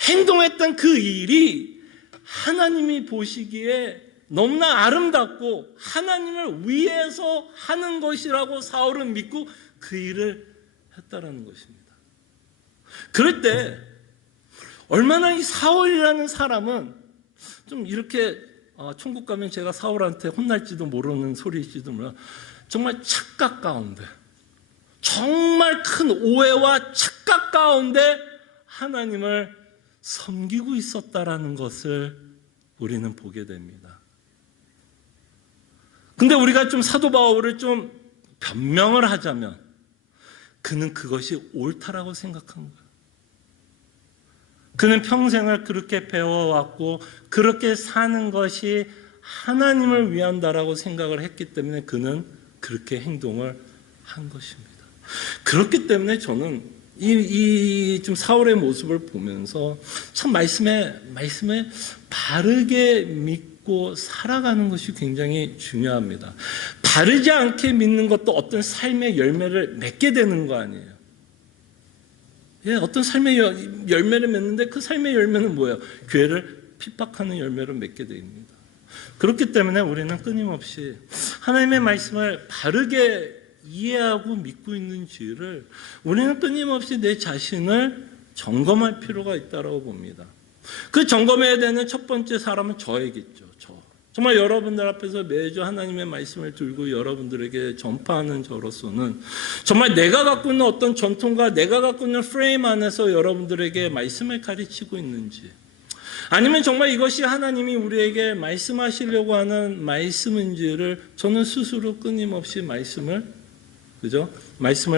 행동했던 그 일이 하나님이 보시기에 너무나 아름답고 하나님을 위해서 하는 것이라고 사울은 믿고 그 일을 했다라는 것입니다. 그럴 때 얼마나 이 사울이라는 사람은 좀 이렇게 천국 가면 제가 사울한테 혼날지도 모르는 소리일지도 몰라, 정말 착각 가운데, 정말 큰 오해와 착각 가운데 하나님을 섬기고 있었다라는 것을 우리는 보게 됩니다. 근데 우리가 좀 사도 바울을 좀 변명을 하자면 그는 그것이 옳다라고 생각한 거예요. 그는 평생을 그렇게 배워왔고 그렇게 사는 것이 하나님을 위한다라고 생각을 했기 때문에 그는 그렇게 행동을 한 것입니다. 그렇기 때문에 저는 좀 사울의 모습을 보면서 참 말씀에 바르게 믿고 살아가는 것이 굉장히 중요합니다. 다르지 않게 믿는 것도 어떤 삶의 열매를 맺게 되는 거 아니에요. 예, 어떤 삶의 열매를 맺는데 그 삶의 열매는 뭐예요? 교회를 핍박하는 열매를 맺게 됩니다. 그렇기 때문에 우리는 끊임없이 하나님의 말씀을 바르게 이해하고 믿고 있는지를 우리는 끊임없이 내 자신을 점검할 필요가 있다고 봅니다. 그 점검해야 되는 첫 번째 사람은 저에겠죠. 정말 여러분들 앞에서 매주 하나님의 말씀을 들고 여러분들에게 전파하는 저로서는 정말 내가 갖고 있는 어떤 전통과 내가 갖고 있는 프레임 안에서 여러분들에게 말씀을 가르치고 있는지, 아니면 정말 이것이 하나님이 우리에게 말씀하시려고 하는 말씀인지를 저는 스스로 끊임없이 말씀을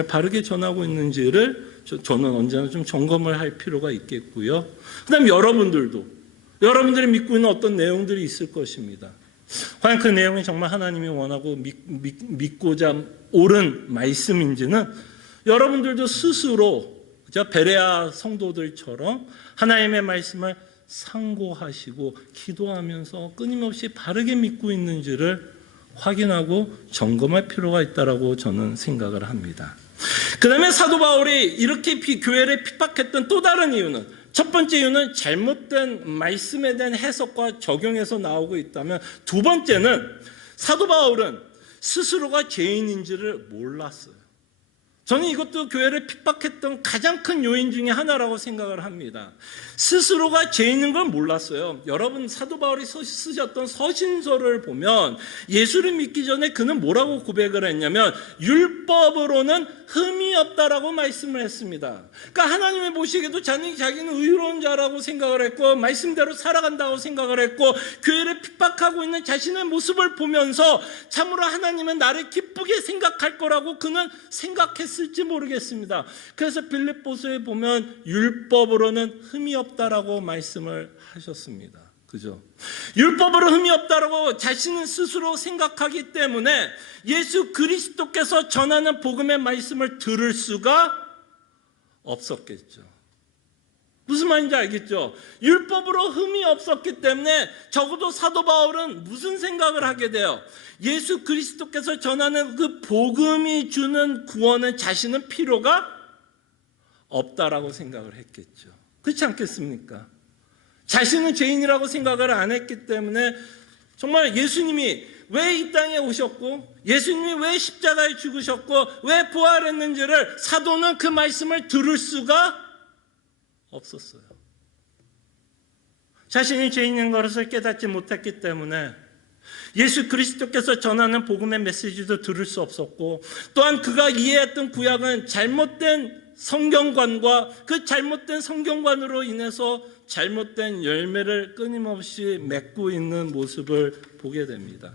바르게 전하고 있는지를 저는 언제나 좀 점검을 할 필요가 있겠고요. 그 다음에 여러분들이 믿고 있는 어떤 내용들이 있을 것입니다. 과연 그 내용이 정말 하나님이 원하고 믿고자 옳은 말씀인지는 여러분들도 스스로 베레아 성도들처럼 하나님의 말씀을 상고하시고 기도하면서 끊임없이 바르게 믿고 있는지를 확인하고 점검할 필요가 있다고 저는 생각을 합니다. 그 다음에 사도 바울이 이렇게 교회를 핍박했던 또 다른 이유는, 첫 번째 이유는 잘못된 말씀에 대한 해석과 적용에서 나오고 있다면, 두 번째는 사도 바울은 스스로가 죄인인지를 몰랐어요. 저는 이것도 교회를 핍박했던 가장 큰 요인 중에 하나라고 생각을 합니다. 스스로가 죄인인 걸 몰랐어요. 여러분, 사도 바울이 쓰셨던 서신서를 보면 예수를 믿기 전에 그는 뭐라고 고백을 했냐면 율법으로는 흠이 없다라고 말씀을 했습니다. 그러니까 하나님이 보시기에도 자기는 의로운 자라고 생각을 했고 말씀대로 살아간다고 생각을 했고 교회를 핍박하고 있는 자신의 모습을 보면서 참으로 하나님은 나를 기쁘게 생각할 거라고 그는 생각했을지 모르겠습니다. 그래서 빌립보서에 보면 율법으로는 흠이 없다라고 말씀을 하셨습니다. 그죠? 율법으로 흠이 없다라고 자신은 스스로 생각하기 때문에 예수 그리스도께서 전하는 복음의 말씀을 들을 수가 없었겠죠. 무슨 말인지 알겠죠? 율법으로 흠이 없었기 때문에 적어도 사도 바울은 무슨 생각을 하게 돼요? 예수 그리스도께서 전하는 그 복음이 주는 구원은 자신은 필요가 없다라고 생각을 했겠죠. 그렇지 않겠습니까? 자신은 죄인이라고 생각을 안 했기 때문에 정말 예수님이 왜 이 땅에 오셨고 예수님이 왜 십자가에 죽으셨고 왜 부활했는지를 사도는 그 말씀을 들을 수가 없었어요. 자신이 죄인인 것을 깨닫지 못했기 때문에 예수 그리스도께서 전하는 복음의 메시지도 들을 수 없었고 또한 그가 이해했던 구약은 잘못된 성경관과 그 잘못된 성경관으로 인해서 잘못된 열매를 끊임없이 맺고 있는 모습을 보게 됩니다.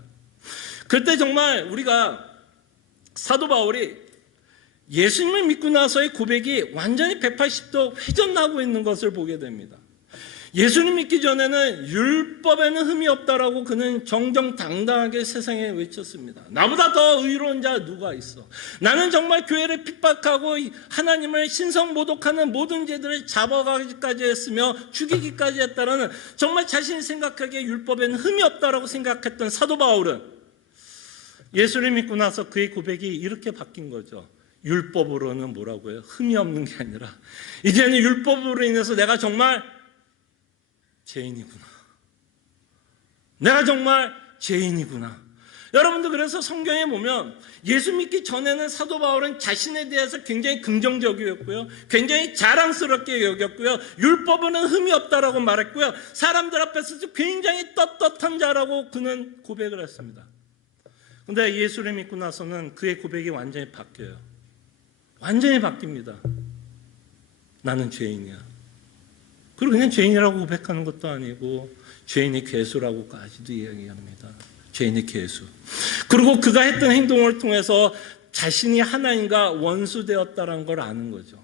그때 정말 우리가 사도 바울이 예수님을 믿고 나서의 고백이 완전히 180도 회전하고 있는 것을 보게 됩니다. 예수님 믿기 전에는 율법에는 흠이 없다라고 그는 정정당당하게 세상에 외쳤습니다. 나보다 더 의로운 자 누가 있어? 나는 정말 교회를 핍박하고 하나님을 신성모독하는 모든 죄들을 잡아가기까지 했으며 죽이기까지 했다라는 정말 자신이 생각하기에 율법에는 흠이 없다라고 생각했던 사도 바울은 예수를 믿고 나서 그의 고백이 이렇게 바뀐 거죠. 율법으로는 뭐라고 해요? 흠이 없는 게 아니라 이제는 율법으로 인해서 내가 정말 죄인이구나. 내가 정말 죄인이구나. 여러분도 그래서 성경에 보면 예수 믿기 전에는 사도 바울은 자신에 대해서 굉장히 긍정적이었고요. 굉장히 자랑스럽게 여겼고요. 율법은 흠이 없다라고 말했고요. 사람들 앞에서도 굉장히 떳떳한 자라고 그는 고백을 했습니다. 그런데 예수를 믿고 나서는 그의 고백이 완전히 바뀌어요. 완전히 바뀝니다. 나는 죄인이야. 그리고 그냥 죄인이라고 고백하는 것도 아니고 죄인의 괴수라고까지도 이야기합니다. 죄인의 괴수. 그리고 그가 했던 행동을 통해서 자신이 하나님과 원수되었다는 걸 아는 거죠.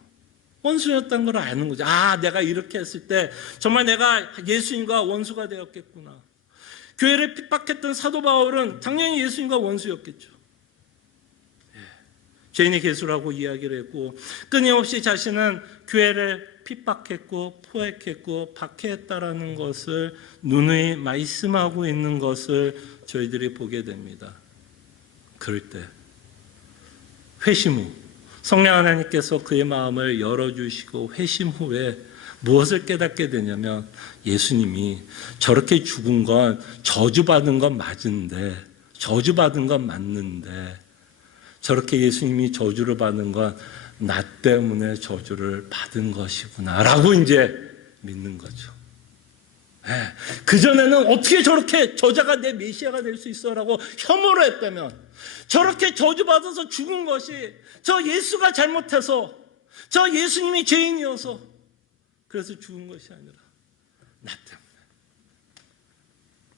원수였다는 걸 아는 거죠. 아, 내가 이렇게 했을 때 정말 내가 예수님과 원수가 되었겠구나. 교회를 핍박했던 사도 바울은 당연히 예수님과 원수였겠죠. 죄인의 괴수라고 이야기를 했고 끊임없이 자신은 교회를 핍박했고 포획했고 박해했다라는 것을 누누이 말씀하고 있는 것을 저희들이 보게 됩니다. 그럴 때 회심 후 성령 하나님께서 그의 마음을 열어주시고 회심 후에 무엇을 깨닫게 되냐면 예수님이 저렇게 죽은 건 저주받은 건 맞은데 저주받은 건 맞는데 저렇게 예수님이 저주를 받은 건 나 때문에 저주를 받은 것이구나 라고 이제 믿는 거죠. 네. 그전에는 어떻게 저렇게 저자가 내 메시아가 될 수 있어 라고 혐오를 했다면 저렇게 저주받아서 죽은 것이 저 예수가 잘못해서 저 예수님이 죄인이어서 그래서 죽은 것이 아니라 나 때문에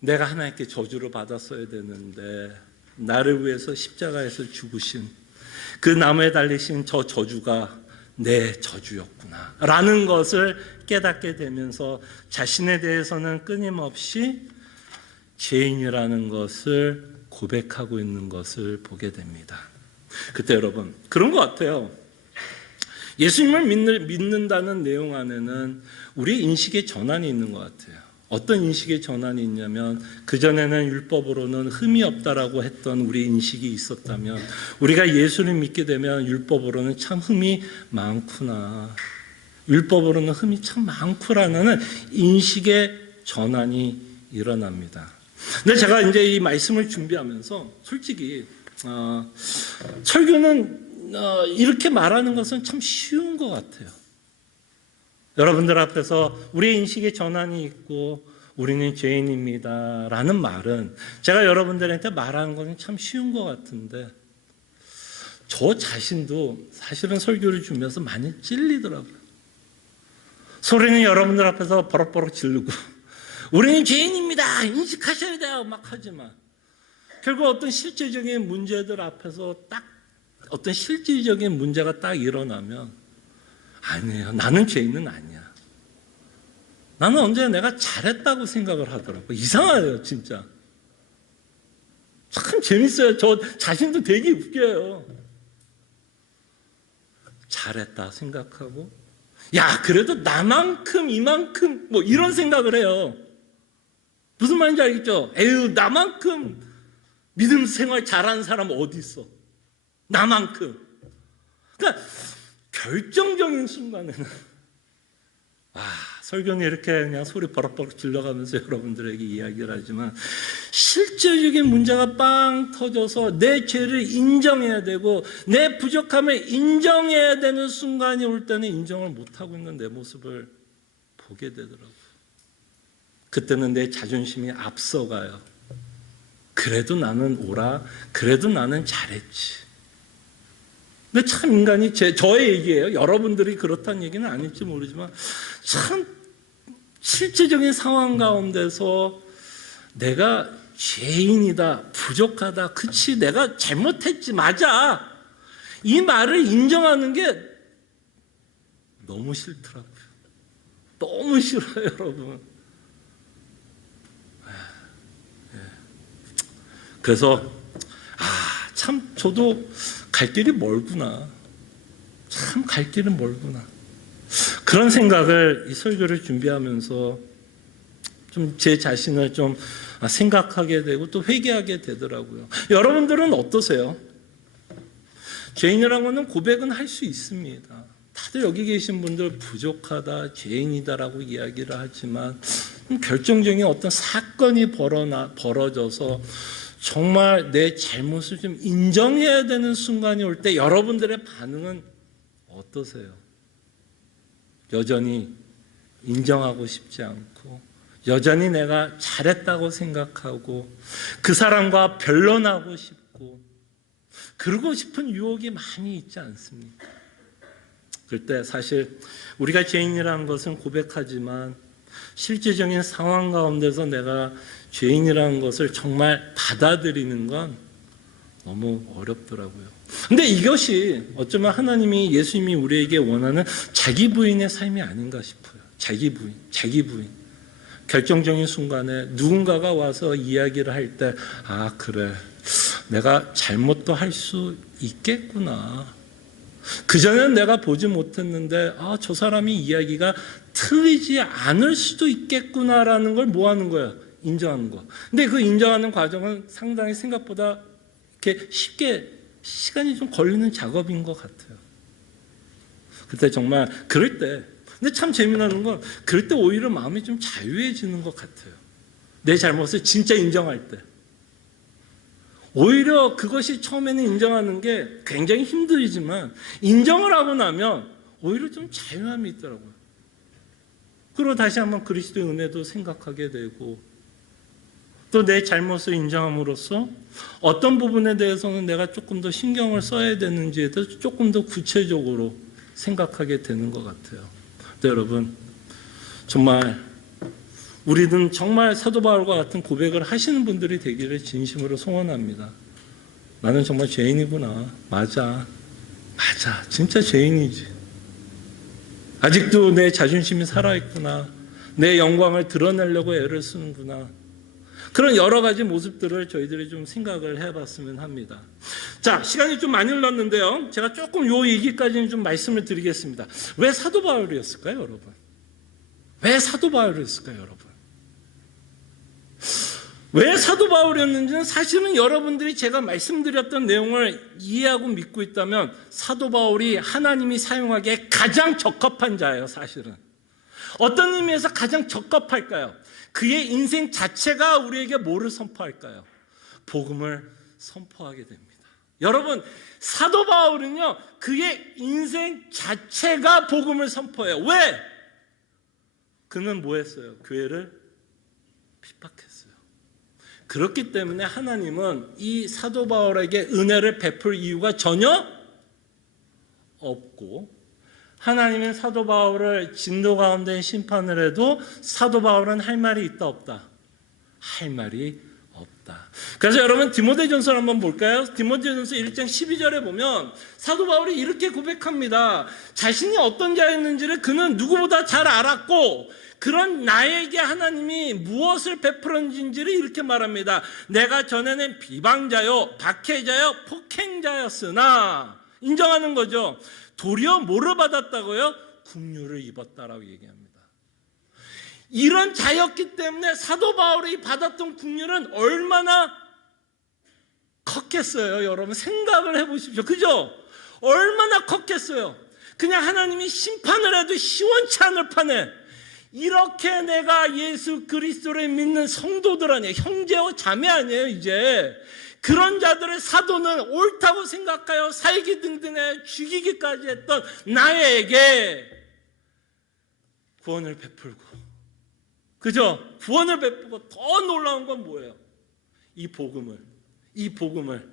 내가 하나님께 저주를 받았어야 되는데 나를 위해서 십자가에서 죽으신 그 나무에 달리신 저 저주가 내 저주였구나 라는 것을 깨닫게 되면서 자신에 대해서는 끊임없이 죄인이라는 것을 고백하고 있는 것을 보게 됩니다. 그때 여러분 그런 것 같아요. 예수님을 믿는다는 내용 안에는 우리 인식의 전환이 있는 것 같아요. 어떤 인식의 전환이 있냐면 그전에는 율법으로는 흠이 없다라고 했던 우리 인식이 있었다면 우리가 예수를 믿게 되면 율법으로는 참 흠이 많구나. 율법으로는 흠이 참 많구라는 인식의 전환이 일어납니다. 근데 제가 이제 이 말씀을 준비하면서 솔직히 설교는 이렇게 말하는 것은 참 쉬운 것 같아요. 여러분들 앞에서 우리의 인식의 전환이 있고 우리는 죄인입니다 라는 말은 제가 여러분들한테 말하는 것은 참 쉬운 것 같은데 저 자신도 사실은 설교를 주면서 많이 찔리더라고요. 소리는 여러분들 앞에서 버럭버럭 지르고 우리는 죄인입니다 인식하셔야 돼요 막 하지만 결국 어떤 실제적인 문제들 앞에서 딱 어떤 실질적인 문제가 딱 일어나면 아니에요. 나는 죄인은 아니야. 나는 언제 내가 잘했다고 생각을 하더라고요. 이상해요, 진짜. 참 재밌어요. 저 자신도 되게 웃겨요. 잘했다 생각하고, 야, 그래도 나만큼, 이만큼, 뭐 이런 생각을 해요. 무슨 말인지 알겠죠? 에휴, 나만큼 믿음 생활 잘하는 사람 어디 있어? 나만큼. 그러니까, 결정적인 순간에는 설교는 이렇게 그냥 소리 버럭버럭 질러가면서 여러분들에게 이야기를 하지만 실제적인 문제가 빵 터져서 내 죄를 인정해야 되고 내 부족함을 인정해야 되는 순간이 올 때는 인정을 못하고 있는 내 모습을 보게 되더라고요. 그때는 내 자존심이 앞서가요. 그래도 나는 옳아. 그래도 나는 잘했지. 근데 참 인간이 저의 얘기예요. 여러분들이 그렇다는 얘기는 아닐지 모르지만 참 실제적인 상황 가운데서 내가 죄인이다, 부족하다, 그치 내가 잘못했지, 맞아. 이 말을 인정하는 게 너무 싫더라고요. 너무 싫어요, 여러분. 그래서 참 저도 갈 길이 멀구나. 참 갈 길은 멀구나. 그런 생각을 이 설교를 준비하면서 좀 제 자신을 좀 생각하게 되고 또 회개하게 되더라고요. 여러분들은 어떠세요? 죄인이라는 것은 고백은 할 수 있습니다. 다들 여기 계신 분들 부족하다, 죄인이다라고 이야기를 하지만 결정적인 어떤 사건이 벌어져서 정말 내 잘못을 좀 인정해야 되는 순간이 올 때 여러분들의 반응은 어떠세요? 여전히 인정하고 싶지 않고 여전히 내가 잘했다고 생각하고 그 사람과 변론하고 싶고 그러고 싶은 유혹이 많이 있지 않습니까? 그럴 때 사실 우리가 죄인이라는 것은 고백하지만 실제적인 상황 가운데서 내가 죄인이라는 것을 정말 받아들이는 건 너무 어렵더라고요. 근데 이것이 어쩌면 하나님이 예수님이 우리에게 원하는 자기 부인의 삶이 아닌가 싶어요. 자기 부인. 결정적인 순간에 누군가가 와서 이야기를 할 때 그래. 내가 잘못도 할 수 있겠구나. 그전에는 내가 보지 못했는데 저 사람이 이야기가 틀리지 않을 수도 있겠구나라는 걸 뭐 하는 거야? 인정하는 거. 근데 그 인정하는 과정은 상당히 생각보다 이렇게 쉽게 시간이 좀 걸리는 작업인 것 같아요. 그때 정말 그럴 때, 근데 참 재미나는 건 그럴 때 오히려 마음이 좀 자유해지는 것 같아요. 내 잘못을 진짜 인정할 때. 오히려 그것이 처음에는 인정하는 게 굉장히 힘들지만 인정을 하고 나면 오히려 좀 자유함이 있더라고요. 그리고 다시 한번 그리스도의 은혜도 생각하게 되고 또 내 잘못을 인정함으로써 어떤 부분에 대해서는 내가 조금 더 신경을 써야 되는지에 대해서 조금 더 구체적으로 생각하게 되는 것 같아요. 네, 여러분 정말 우리는 정말 사도 바울과 같은 고백을 하시는 분들이 되기를 진심으로 소원합니다. 나는 정말 죄인이구나. 맞아. 진짜 죄인이지. 아직도 내 자존심이 살아있구나. 내 영광을 드러내려고 애를 쓰는구나. 그런 여러 가지 모습들을 저희들이 좀 생각을 해봤으면 합니다. 자, 시간이 좀 많이 흘렀는데요. 제가 조금 요 얘기까지는 좀 말씀을 드리겠습니다. 왜 사도 바울이었을까요, 여러분? 왜 사도 바울이었을까요, 여러분? 왜 사도 바울이었는지는 사실은 여러분들이 제가 말씀드렸던 내용을 이해하고 믿고 있다면 사도 바울이 하나님이 사용하기에 가장 적합한 자예요, 사실은. 어떤 의미에서 가장 적합할까요? 그의 인생 자체가 우리에게 뭐를 선포할까요? 복음을 선포하게 됩니다. 여러분, 사도 바울은요, 그의 인생 자체가 복음을 선포해요. 왜? 그는 뭐 했어요? 교회를 핍박했어요. 그렇기 때문에 하나님은 이 사도 바울에게 은혜를 베풀 이유가 전혀 없고, 하나님은 사도 바울을 진도 가운데 심판을 해도 사도 바울은 할 말이 있다 없다? 할 말이 없다. 그래서 여러분 디모데전서 한번 볼까요? 디모데전서 1장 12절에 보면 사도 바울이 이렇게 고백합니다. 자신이 어떤 자였는지를 그는 누구보다 잘 알았고 그런 나에게 하나님이 무엇을 베풀었는지를 이렇게 말합니다. 내가 전에는 비방자요, 박해자요, 폭행자였으나 인정하는 거죠. 도리어 뭐를 받았다고요? 긍휼을 입었다라고 얘기합니다. 이런 자였기 때문에 사도 바울이 받았던 긍휼은 얼마나 컸겠어요. 여러분 생각을 해보십시오. 그죠? 얼마나 컸겠어요. 그냥 하나님이 심판을 해도 시원치 않을 판에 이렇게 내가 예수 그리스도를 믿는 성도들 아니에요. 형제와 자매 아니에요. 이제 그런 자들의 사도는 옳다고 생각하여 살기 등등해 죽이기까지 했던 나에게 구원을 베풀고, 그죠? 구원을 베풀고 더 놀라운 건 뭐예요? 이 복음을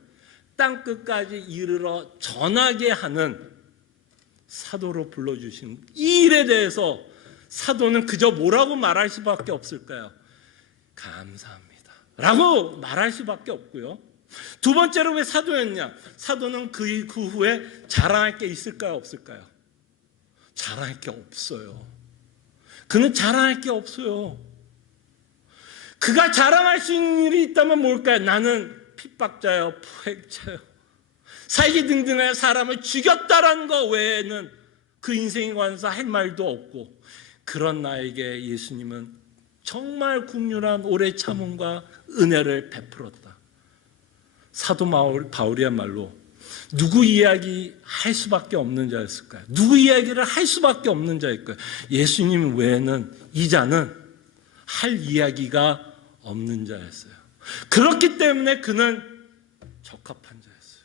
땅 끝까지 이르러 전하게 하는 사도로 불러주신 이 일에 대해서 사도는 그저 뭐라고 말할 수밖에 없을까요? 감사합니다 라고 말할 수밖에 없고요. 두 번째로 왜 사도였냐? 사도는 그 후에 자랑할 게 있을까요? 없을까요? 자랑할 게 없어요. 그는 자랑할 게 없어요. 그가 자랑할 수 있는 일이 있다면 뭘까요? 나는 핍박자요, 포획자요, 살기 등등하여 사람을 죽였다라는 것 외에는 그 인생에 관해서 할 말도 없고, 그런 나에게 예수님은 정말 긍휼한 오래 참음과 은혜를 베풀었다. 사도 바울이야말로 누구 이야기 할 수밖에 없는 자였을까요? 누구 이야기를 할 수밖에 없는 자일까요? 예수님 외에는 이 자는 할 이야기가 없는 자였어요. 그렇기 때문에 그는 적합한 자였어요.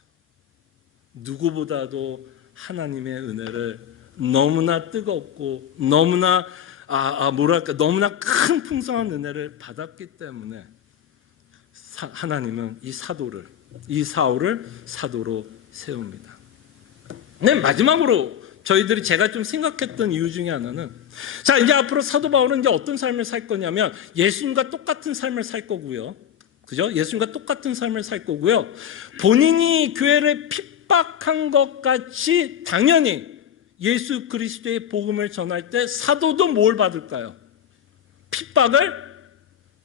누구보다도 하나님의 은혜를 너무나 뜨겁고 너무나 너무나 큰 풍성한 은혜를 받았기 때문에 하나님은 이 사울을 사도로 세웁니다. 네, 마지막으로 저희들이 제가 좀 생각했던 이유 중에 하나는, 자, 이제 앞으로 사도 바울은 이제 어떤 삶을 살 거냐면 예수님과 똑같은 삶을 살 거고요. 그죠? 예수님과 똑같은 삶을 살 거고요. 본인이 교회를 핍박한 것 같이 당연히 예수 그리스도의 복음을 전할 때 사도도 뭘 받을까요? 핍박을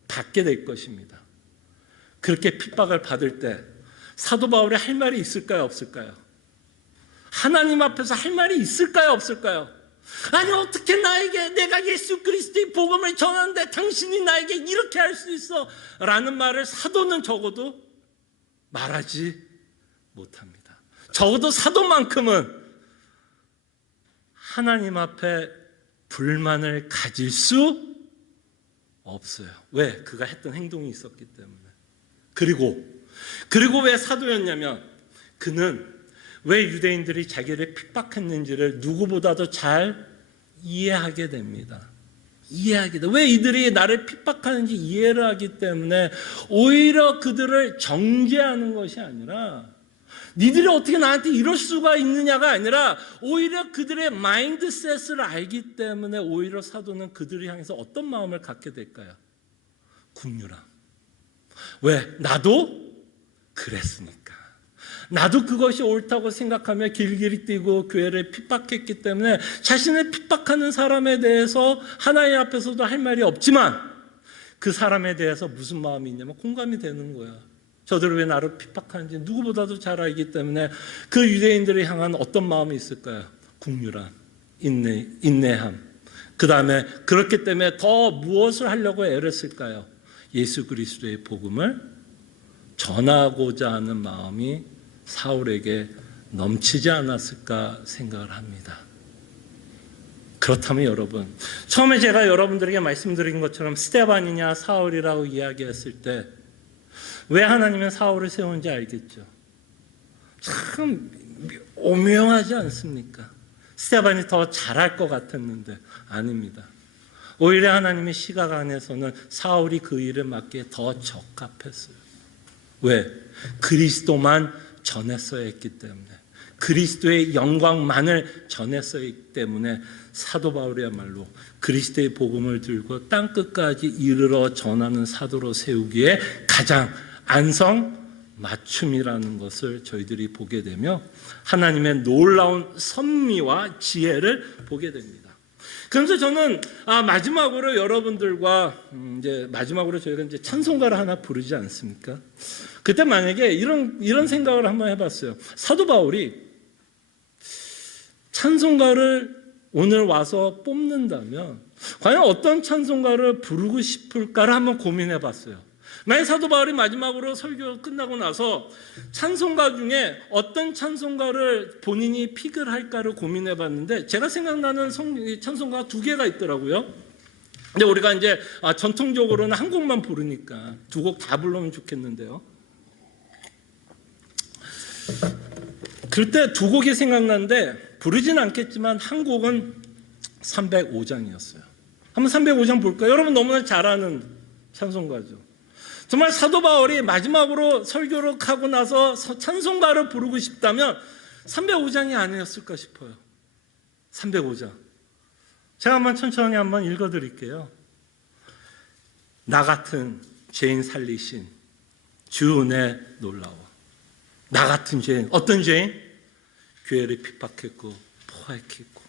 받게 될 것입니다. 그렇게 핍박을 받을 때 사도 바울이 할 말이 있을까요? 없을까요? 하나님 앞에서 할 말이 있을까요? 없을까요? 아니, 어떻게 내가 예수 그리스도의 복음을 전하는데 당신이 나에게 이렇게 할 수 있어? 라는 말을 사도는 적어도 말하지 못합니다. 적어도 사도만큼은 하나님 앞에 불만을 가질 수 없어요. 왜? 그가 했던 행동이 있었기 때문에. 그리고 왜 사도였냐면 그는 왜 유대인들이 자기를 핍박했는지를 누구보다도 잘 이해하게 됩니다. 왜 이들이 나를 핍박하는지 이해를 하기 때문에 오히려 그들을 정죄하는 것이 아니라 니들이 어떻게 나한테 이럴 수가 있느냐가 아니라 오히려 그들의 마인드셋을 알기 때문에 오히려 사도는 그들을 향해서 어떤 마음을 갖게 될까요? 긍휼함. 왜? 나도 그랬으니까. 나도 그것이 옳다고 생각하며 길길이 뛰고 교회를 핍박했기 때문에 자신을 핍박하는 사람에 대해서 하나님 앞에서도 할 말이 없지만 그 사람에 대해서 무슨 마음이 있냐면 공감이 되는 거야. 저들을 왜 나를 핍박하는지 누구보다도 잘 알기 때문에 그 유대인들을 향한 어떤 마음이 있을까요? 긍휼함, 인내함. 그 다음에 그렇기 때문에 더 무엇을 하려고 애를 쓸까요? 예수 그리스도의 복음을 전하고자 하는 마음이 사울에게 넘치지 않았을까 생각을 합니다. 그렇다면 여러분, 처음에 제가 여러분들에게 말씀드린 것처럼 스데반이냐 사울이라고 이야기했을 때 왜 하나님은 사울을 세운지 알겠죠? 참 오묘하지 않습니까? 스데반이 더 잘할 것 같았는데 아닙니다. 오히려 하나님의 시각 안에서는 사울이 그 일을 맡기에 더 적합했어요. 왜? 그리스도만 전했어야 했기 때문에, 그리스도의 영광만을 전했어야 했기 때문에 사도 바울이야말로 그리스도의 복음을 들고 땅끝까지 이르러 전하는 사도로 세우기에 가장 안성맞춤이라는 것을 저희들이 보게 되며 하나님의 놀라운 섭리와 지혜를 보게 됩니다. 그래서 저는 마지막으로 여러분들과 마지막으로 저희가 이제 찬송가를 하나 부르지 않습니까? 그때 만약에 이런 생각을 한번 해봤어요. 사도 바울이 찬송가를 오늘 와서 뽑는다면 과연 어떤 찬송가를 부르고 싶을까를 한번 고민해봤어요. 만약 사도 바울이 마지막으로 설교 끝나고 나서 찬송가 중에 어떤 찬송가를 본인이 픽을 할까를 고민해봤는데 제가 생각나는 찬송가가 2개가 있더라고요. 근데 우리가 이제 전통적으로는 한 곡만 부르니까 2곡 다 부르면 좋겠는데요. 그때 2곡이 생각나는데 부르진 않겠지만 한 곡은 305장이었어요. 한번 305장 볼까요? 여러분 너무나 잘 아는 찬송가죠. 정말 사도 바울이 마지막으로 설교를 하고 나서 찬송가를 부르고 싶다면 305장이 아니었을까 싶어요. 305장. 제가 한번 천천히 한번 읽어드릴게요. 나 같은 죄인 살리신 주 은혜 놀라워. 나 같은 죄인. 어떤 죄인? 교회를 핍박했고 포획했고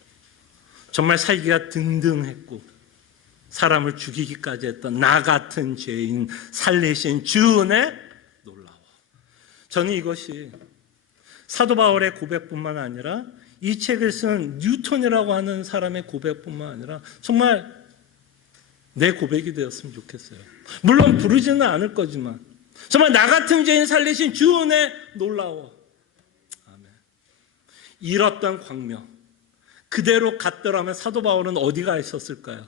정말 살기가 등등했고 사람을 죽이기까지 했던 나 같은 죄인 살리신 주 은혜 놀라워. 저는 이것이 사도 바울의 고백뿐만 아니라 이 책을 쓴 뉴턴이라고 하는 사람의 고백뿐만 아니라 정말 내 고백이 되었으면 좋겠어요. 물론 부르지는 않을 거지만 정말 나 같은 죄인 살리신 주 은혜 놀라워. 아멘. 잃었던 광명 그대로 갔더라면 사도 바울은 어디가 있었을까요?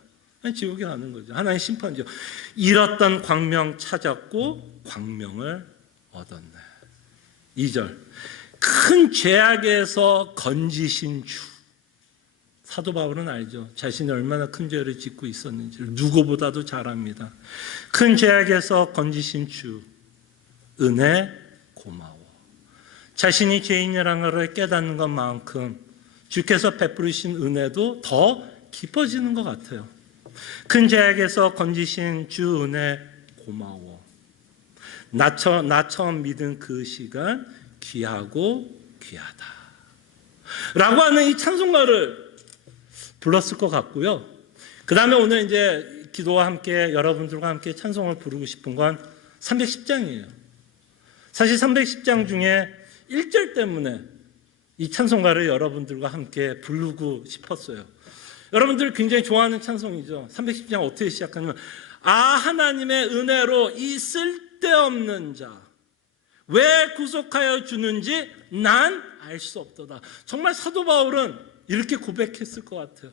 지옥에 가는 거죠. 하나님의 심판이죠. 잃었던 광명 찾았고 광명을 얻었네. 2절. 큰 죄악에서 건지신 주. 사도 바울은 알죠. 자신이 얼마나 큰 죄를 짓고 있었는지를 누구보다도 잘 압니다. 큰 죄악에서 건지신 주. 은혜 고마워. 자신이 죄인이라는 것을 깨닫는 것만큼 주께서 베푸르신 은혜도 더 깊어지는 것 같아요. 큰 죄악에서 건지신 주 은혜 고마워. 나 처음 믿은 그 시간 귀하고 귀하다 라고 하는 이 찬송가를 불렀을 것 같고요. 그 다음에 오늘 이제 기도와 함께 여러분들과 함께 찬송을 부르고 싶은 건 310장이에요. 사실 310장 중에 1절 때문에 이 찬송가를 여러분들과 함께 부르고 싶었어요. 여러분들 굉장히 좋아하는 찬송이죠. 310장 어떻게 시작하냐면 하나님의 은혜로 이 쓸데없는 자 왜 구속하여 주는지 난 알 수 없도다. 정말 사도 바울은 이렇게 고백했을 것 같아요.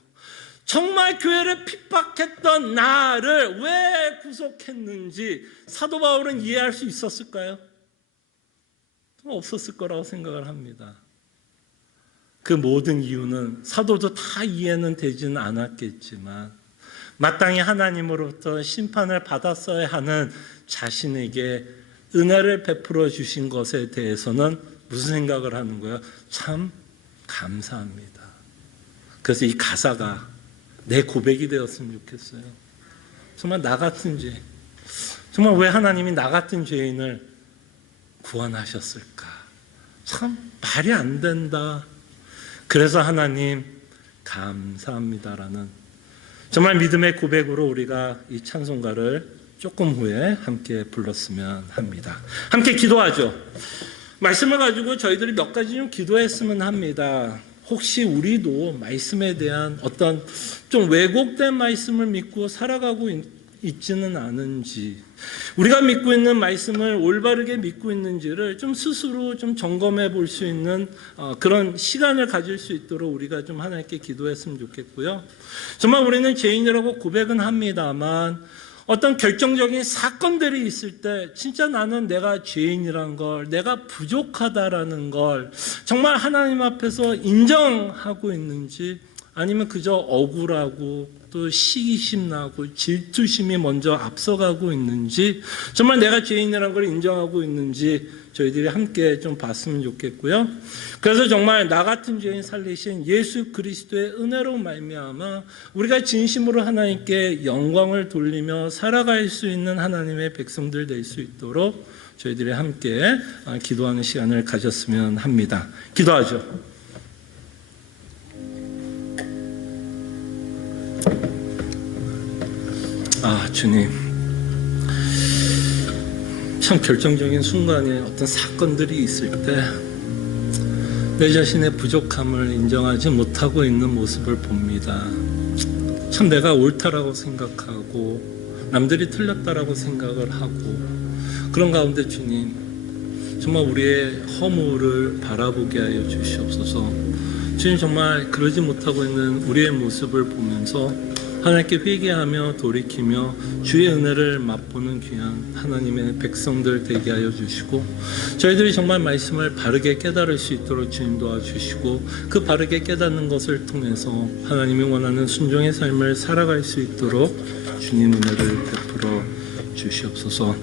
정말 교회를 핍박했던 나를 왜 구속했는지 사도 바울은 이해할 수 있었을까요? 없었을 거라고 생각을 합니다. 그 모든 이유는 사도도 다 이해는 되지는 않았겠지만 마땅히 하나님으로부터 심판을 받았어야 하는 자신에게 은혜를 베풀어 주신 것에 대해서는 무슨 생각을 하는 거예요? 참 감사합니다. 그래서 이 가사가 내 고백이 되었으면 좋겠어요. 정말 나 같은 죄, 정말 왜 하나님이 나 같은 죄인을 구원하셨을까? 참 말이 안 된다. 그래서 하나님 감사합니다라는 정말 믿음의 고백으로 우리가 이 찬송가를 조금 후에 함께 불렀으면 합니다. 함께 기도하죠. 말씀을 가지고 저희들이 몇 가지 좀 기도했으면 합니다. 혹시 우리도 말씀에 대한 어떤 좀 왜곡된 말씀을 믿고 살아가고 있지는 않은지, 우리가 믿고 있는 말씀을 올바르게 믿고 있는지를 좀 스스로 좀 점검해 볼 수 있는 그런 시간을 가질 수 있도록 우리가 좀 하나님께 기도했으면 좋겠고요. 정말 우리는 죄인이라고 고백은 합니다만 어떤 결정적인 사건들이 있을 때 진짜 나는 내가 죄인이란 걸, 내가 부족하다라는 걸 정말 하나님 앞에서 인정하고 있는지, 아니면 그저 억울하고 또 시기심 나고 질투심이 먼저 앞서가고 있는지, 정말 내가 죄인이라는 걸 인정하고 있는지 저희들이 함께 좀 봤으면 좋겠고요. 그래서 정말 나 같은 죄인 살리신 예수 그리스도의 은혜로 말미암아 우리가 진심으로 하나님께 영광을 돌리며 살아갈 수 있는 하나님의 백성들 될 수 있도록 저희들이 함께 기도하는 시간을 가졌으면 합니다. 기도하죠. 주님, 참 결정적인 순간에 어떤 사건들이 있을 때 내 자신의 부족함을 인정하지 못하고 있는 모습을 봅니다. 참 내가 옳다라고 생각하고 남들이 틀렸다라고 생각을 하고, 그런 가운데 주님 정말 우리의 허물을 바라보게 하여 주시옵소서. 주님, 정말 그러지 못하고 있는 우리의 모습을 보면서 하나님께 회개하며 돌이키며 주의 은혜를 맛보는 귀한 하나님의 백성들 되게 하여 주시고, 저희들이 정말 말씀을 바르게 깨달을 수 있도록 주님 도와주시고, 그 바르게 깨닫는 것을 통해서 하나님이 원하는 순종의 삶을 살아갈 수 있도록 주님 은혜를 베풀어 주시옵소서.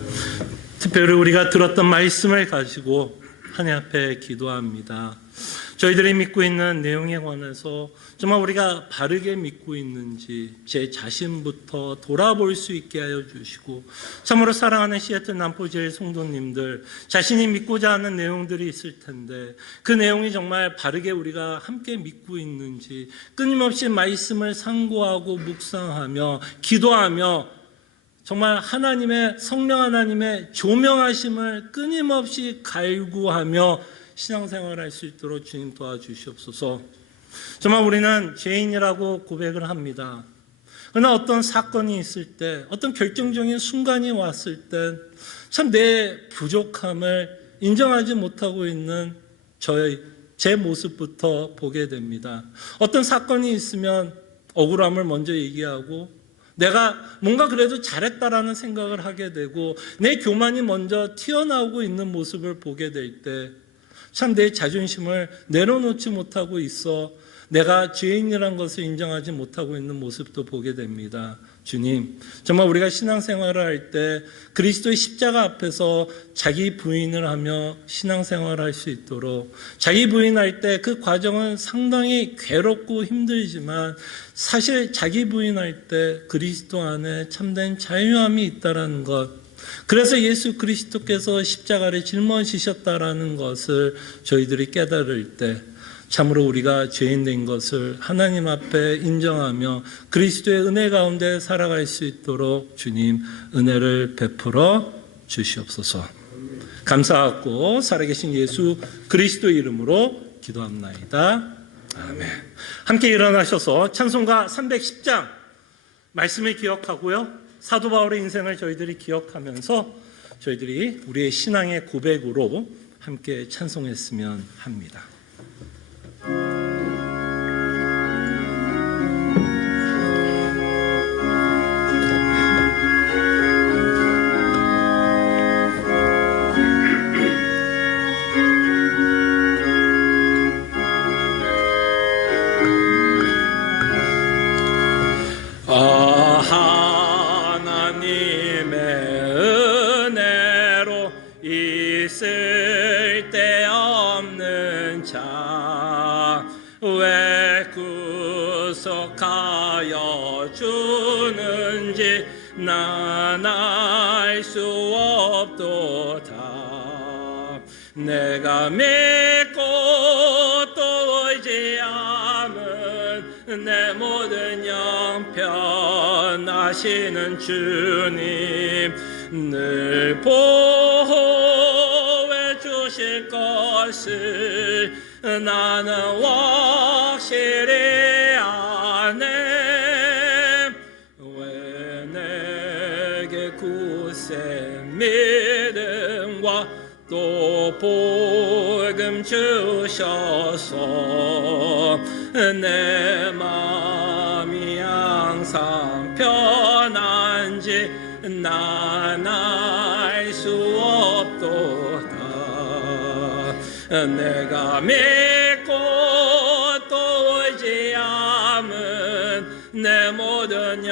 특별히 우리가 들었던 말씀을 가지고 하나님 앞에 기도합니다. 저희들이 믿고 있는 내용에 관해서 정말 우리가 바르게 믿고 있는지 제 자신부터 돌아볼 수 있게 하여 주시고, 참으로 사랑하는 시애틀 남포제일 성도님들, 자신이 믿고자 하는 내용들이 있을 텐데 그 내용이 정말 바르게 우리가 함께 믿고 있는지 끊임없이 말씀을 상고하고 묵상하며 기도하며 정말 하나님의 성령 하나님의 조명하심을 끊임없이 갈구하며 신앙생활을 할 수 있도록 주님 도와주시옵소서. 정말 우리는 죄인이라고 고백을 합니다. 그러나 어떤 사건이 있을 때, 어떤 결정적인 순간이 왔을 때 참 내 부족함을 인정하지 못하고 있는 제 모습부터 보게 됩니다. 어떤 사건이 있으면 억울함을 먼저 얘기하고 내가 뭔가 그래도 잘했다라는 생각을 하게 되고 내 교만이 먼저 튀어나오고 있는 모습을 보게 될 때 참 내 자존심을 내려놓지 못하고 있어 내가 죄인이라는 것을 인정하지 못하고 있는 모습도 보게 됩니다. 주님, 정말 우리가 신앙생활을 할 때 그리스도의 십자가 앞에서 자기 부인을 하며 신앙생활을 할 수 있도록, 자기 부인할 때 그 과정은 상당히 괴롭고 힘들지만 사실 자기 부인할 때 그리스도 안에 참된 자유함이 있다는 것, 그래서 예수 그리스도께서 십자가를 짊어지셨다라는 것을 저희들이 깨달을 때 참으로 우리가 죄인 된 것을 하나님 앞에 인정하며 그리스도의 은혜 가운데 살아갈 수 있도록 주님 은혜를 베풀어 주시옵소서. 감사하고 살아계신 예수 그리스도 이름으로 기도합나이다. 아멘. 함께 일어나셔서 찬송가 310장 말씀을 기억하고요, 사도 바울의 인생을 저희들이 기억하면서 저희들이 우리의 신앙의 고백으로 함께 찬송했으면 합니다. 하나님의 은혜로 있을 데 없는 자 왜 구속하여 주는지 난 알 수 없도다. 내가 믿고 또 의지함은 내 모든 형편하시는 주님 늘 보호해 주실 것을 나는 확실히 아네. 왜 내게 굳세 믿음과 또 복음 주셔서 내 마음이 항상 편한지 난 알 수 없도다. 내가 믿고 또 의지함은 내 모든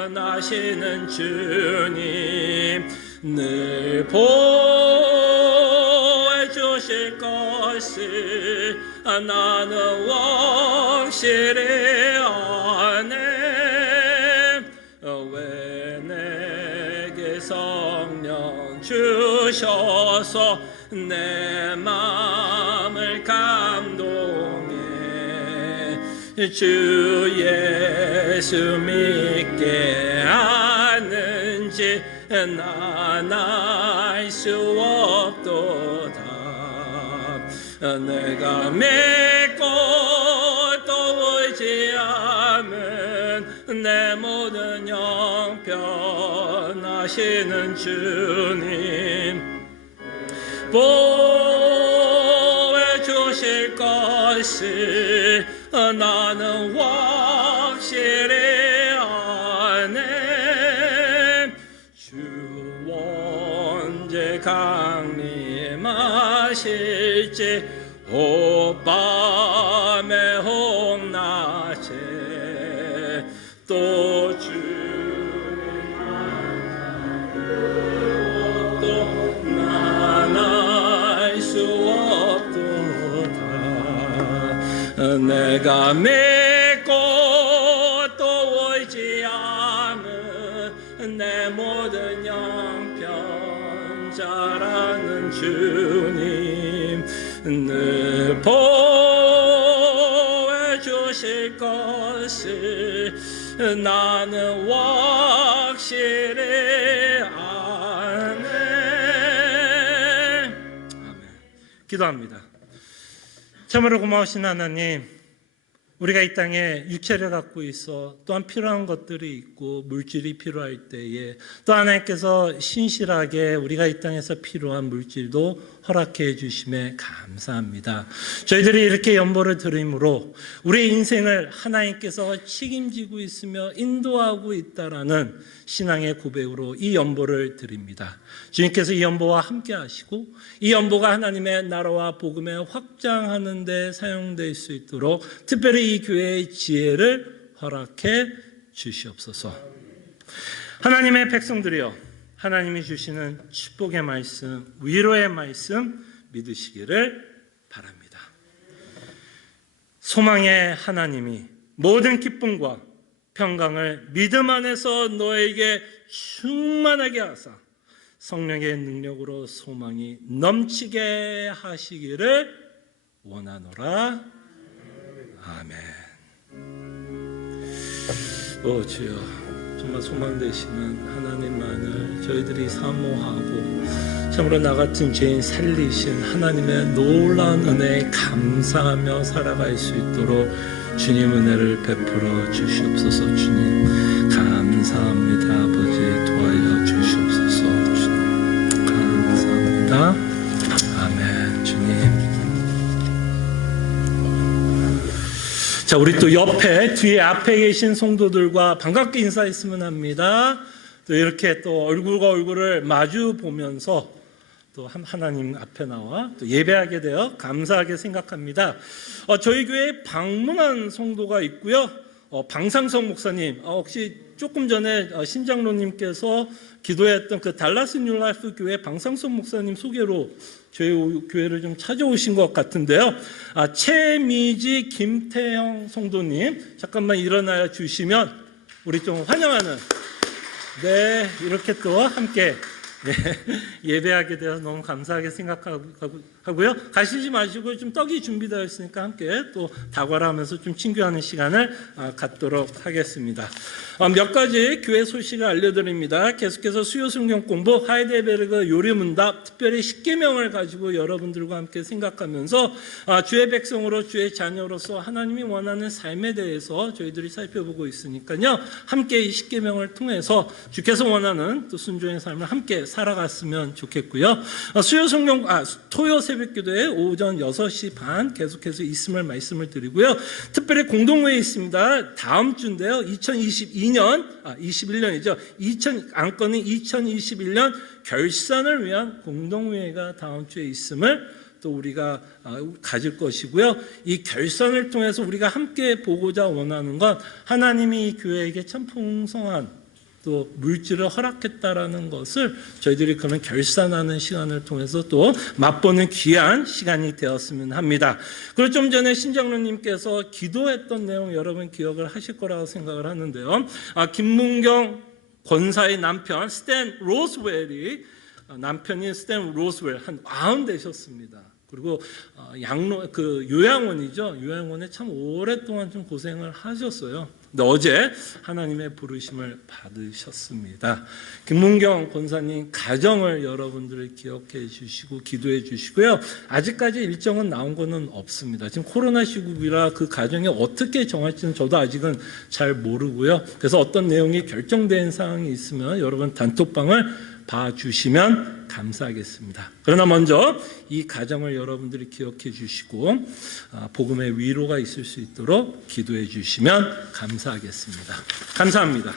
형편하시는 주님 늘 보호해 주실 것을 나는 확실히 아네. 왜 내게 성령 주셔서 내 마음을 감동해 주 예수 믿게 하는지 난 알 수 없도다. 내가 믿고 또 의지함은 내 모든 형편하시는 주님 보호해 주실 것을 나는 확실히 아네. 주 언제 강림하실지 혹밤에 혹낮에 또 주님 또 난 알 수 없도다. 내가 믿고 또 의지함은 내 모든 형편 잘하는 주님 늘 보호해 주실 것을 나는 확실히 아네. 아멘. 기도합니다. 참으로 고마우신 하나님, 우리가 이 땅에 육체를 갖고 있어 또한 필요한 것들이 있고 물질이 필요할 때에 또 하나님께서 신실하게 우리가 이 땅에서 필요한 물질도 허락해 주심에 감사합니다. 저희들이 이렇게 연보를 드림으로 우리의 인생을 하나님께서 책임지고 있으며 인도하고 있다라는 신앙의 고백으로 이 연보를 드립니다. 주님께서 이 연보와 함께 하시고 이 연보가 하나님의 나라와 복음에 확장하는 데 사용될 수 있도록 특별히 이 교회의 지혜를 허락해 주시옵소서. 하나님의 백성들이여, 하나님이 주시는 축복의 말씀, 위로의 말씀 믿으시기를 바랍니다. 소망의 하나님이 모든 기쁨과 평강을 믿음 안에서 너에게 충만하게 하사 성령의 능력으로 소망이 넘치게 하시기를 원하노라. 아멘. 오 주여, 정말 소망 되시는 하나님만을 저희들이 사모하고 참으로 나 같은 죄인 살리신 하나님의 놀라운 은혜에 감사하며 살아갈 수 있도록 주님 은혜를 베풀어 주시옵소서. 주님 감사합니다. 아버지 도와여 주시옵소서. 자, 우리 또 옆에, 뒤에 앞에 계신 성도들과 반갑게 인사했으면 합니다. 또 이렇게 또 얼굴과 얼굴을 마주 보면서 또 하나님 앞에 나와 또 예배하게 되어 감사하게 생각합니다. 저희 교회에 방문한 성도가 있고요. 방상석 목사님, 혹시 조금 전에 신장로님께서 기도했던 그 달라스 뉴라이프 교회 방상석 목사님 소개로 저희 교회를 좀 찾아오신 것 같은데요. 최미지 김태형 성도님, 잠깐만 일어나 주시면 우리 좀 환영하는, 네, 이렇게 또 함께 예배하게 되어서 너무 감사하게 생각하고요. 가시지 마시고 좀 떡이 준비되어 있으니까 함께 또 다과하면서 좀 친교하는 시간을 갖도록 하겠습니다. 몇 가지 교회 소식을 알려드립니다. 계속해서 수요 성경 공부, 하이델베르그 요리문답, 특별히 십계명을 가지고 여러분들과 함께 생각하면서 주의 백성으로 주의 자녀로서 하나님이 원하는 삶에 대해서 저희들이 살펴보고 있으니까요. 함께 이 십계명을 통해서 주께서 원하는 또 순종의 삶을 함께 살아갔으면 좋겠고요. 수요 성경 토요 새벽기도에 오전 6시 반 계속해서 있음을 말씀을 드리고요. 특별히 공동회의 있습니다. 다음 주인데요. 21년이죠. 안건은 2021년 결산을 위한 공동회의가 다음 주에 있음을 또 우리가 가질 것이고요. 이 결산을 통해서 우리가 함께 보고자 원하는 건 하나님이 이 교회에게 참 풍성한 또 물질을 허락했다라는 것을 저희들이 그런 결산하는 시간을 통해서 또 맛보는 귀한 시간이 되었으면 합니다. 그리고 좀 전에 신장로님께서 기도했던 내용 여러분 기억을 하실 거라고 생각을 하는데요. 김문경 권사의 남편 스탠 로스웰이 남편인 스탠 로스웰 한 90 되셨습니다. 그리고 요양원이죠. 요양원에 참 오랫동안 좀 고생을 하셨어요. 근데 어제 하나님의 부르심을 받으셨습니다. 김문경 권사님 가정을 여러분들을 기억해 주시고 기도해 주시고요. 아직까지 일정은 나온 거는 없습니다. 지금 코로나 시국이라 그 가정이 어떻게 정할지는 저도 아직은 잘 모르고요. 그래서 어떤 내용이 결정된 사항이 있으면 여러분 단톡방을 봐주시면 감사하겠습니다. 그러나 먼저 이 가정을 여러분들이 기억해 주시고 복음의 위로가 있을 수 있도록 기도해 주시면 감사하겠습니다. 감사합니다.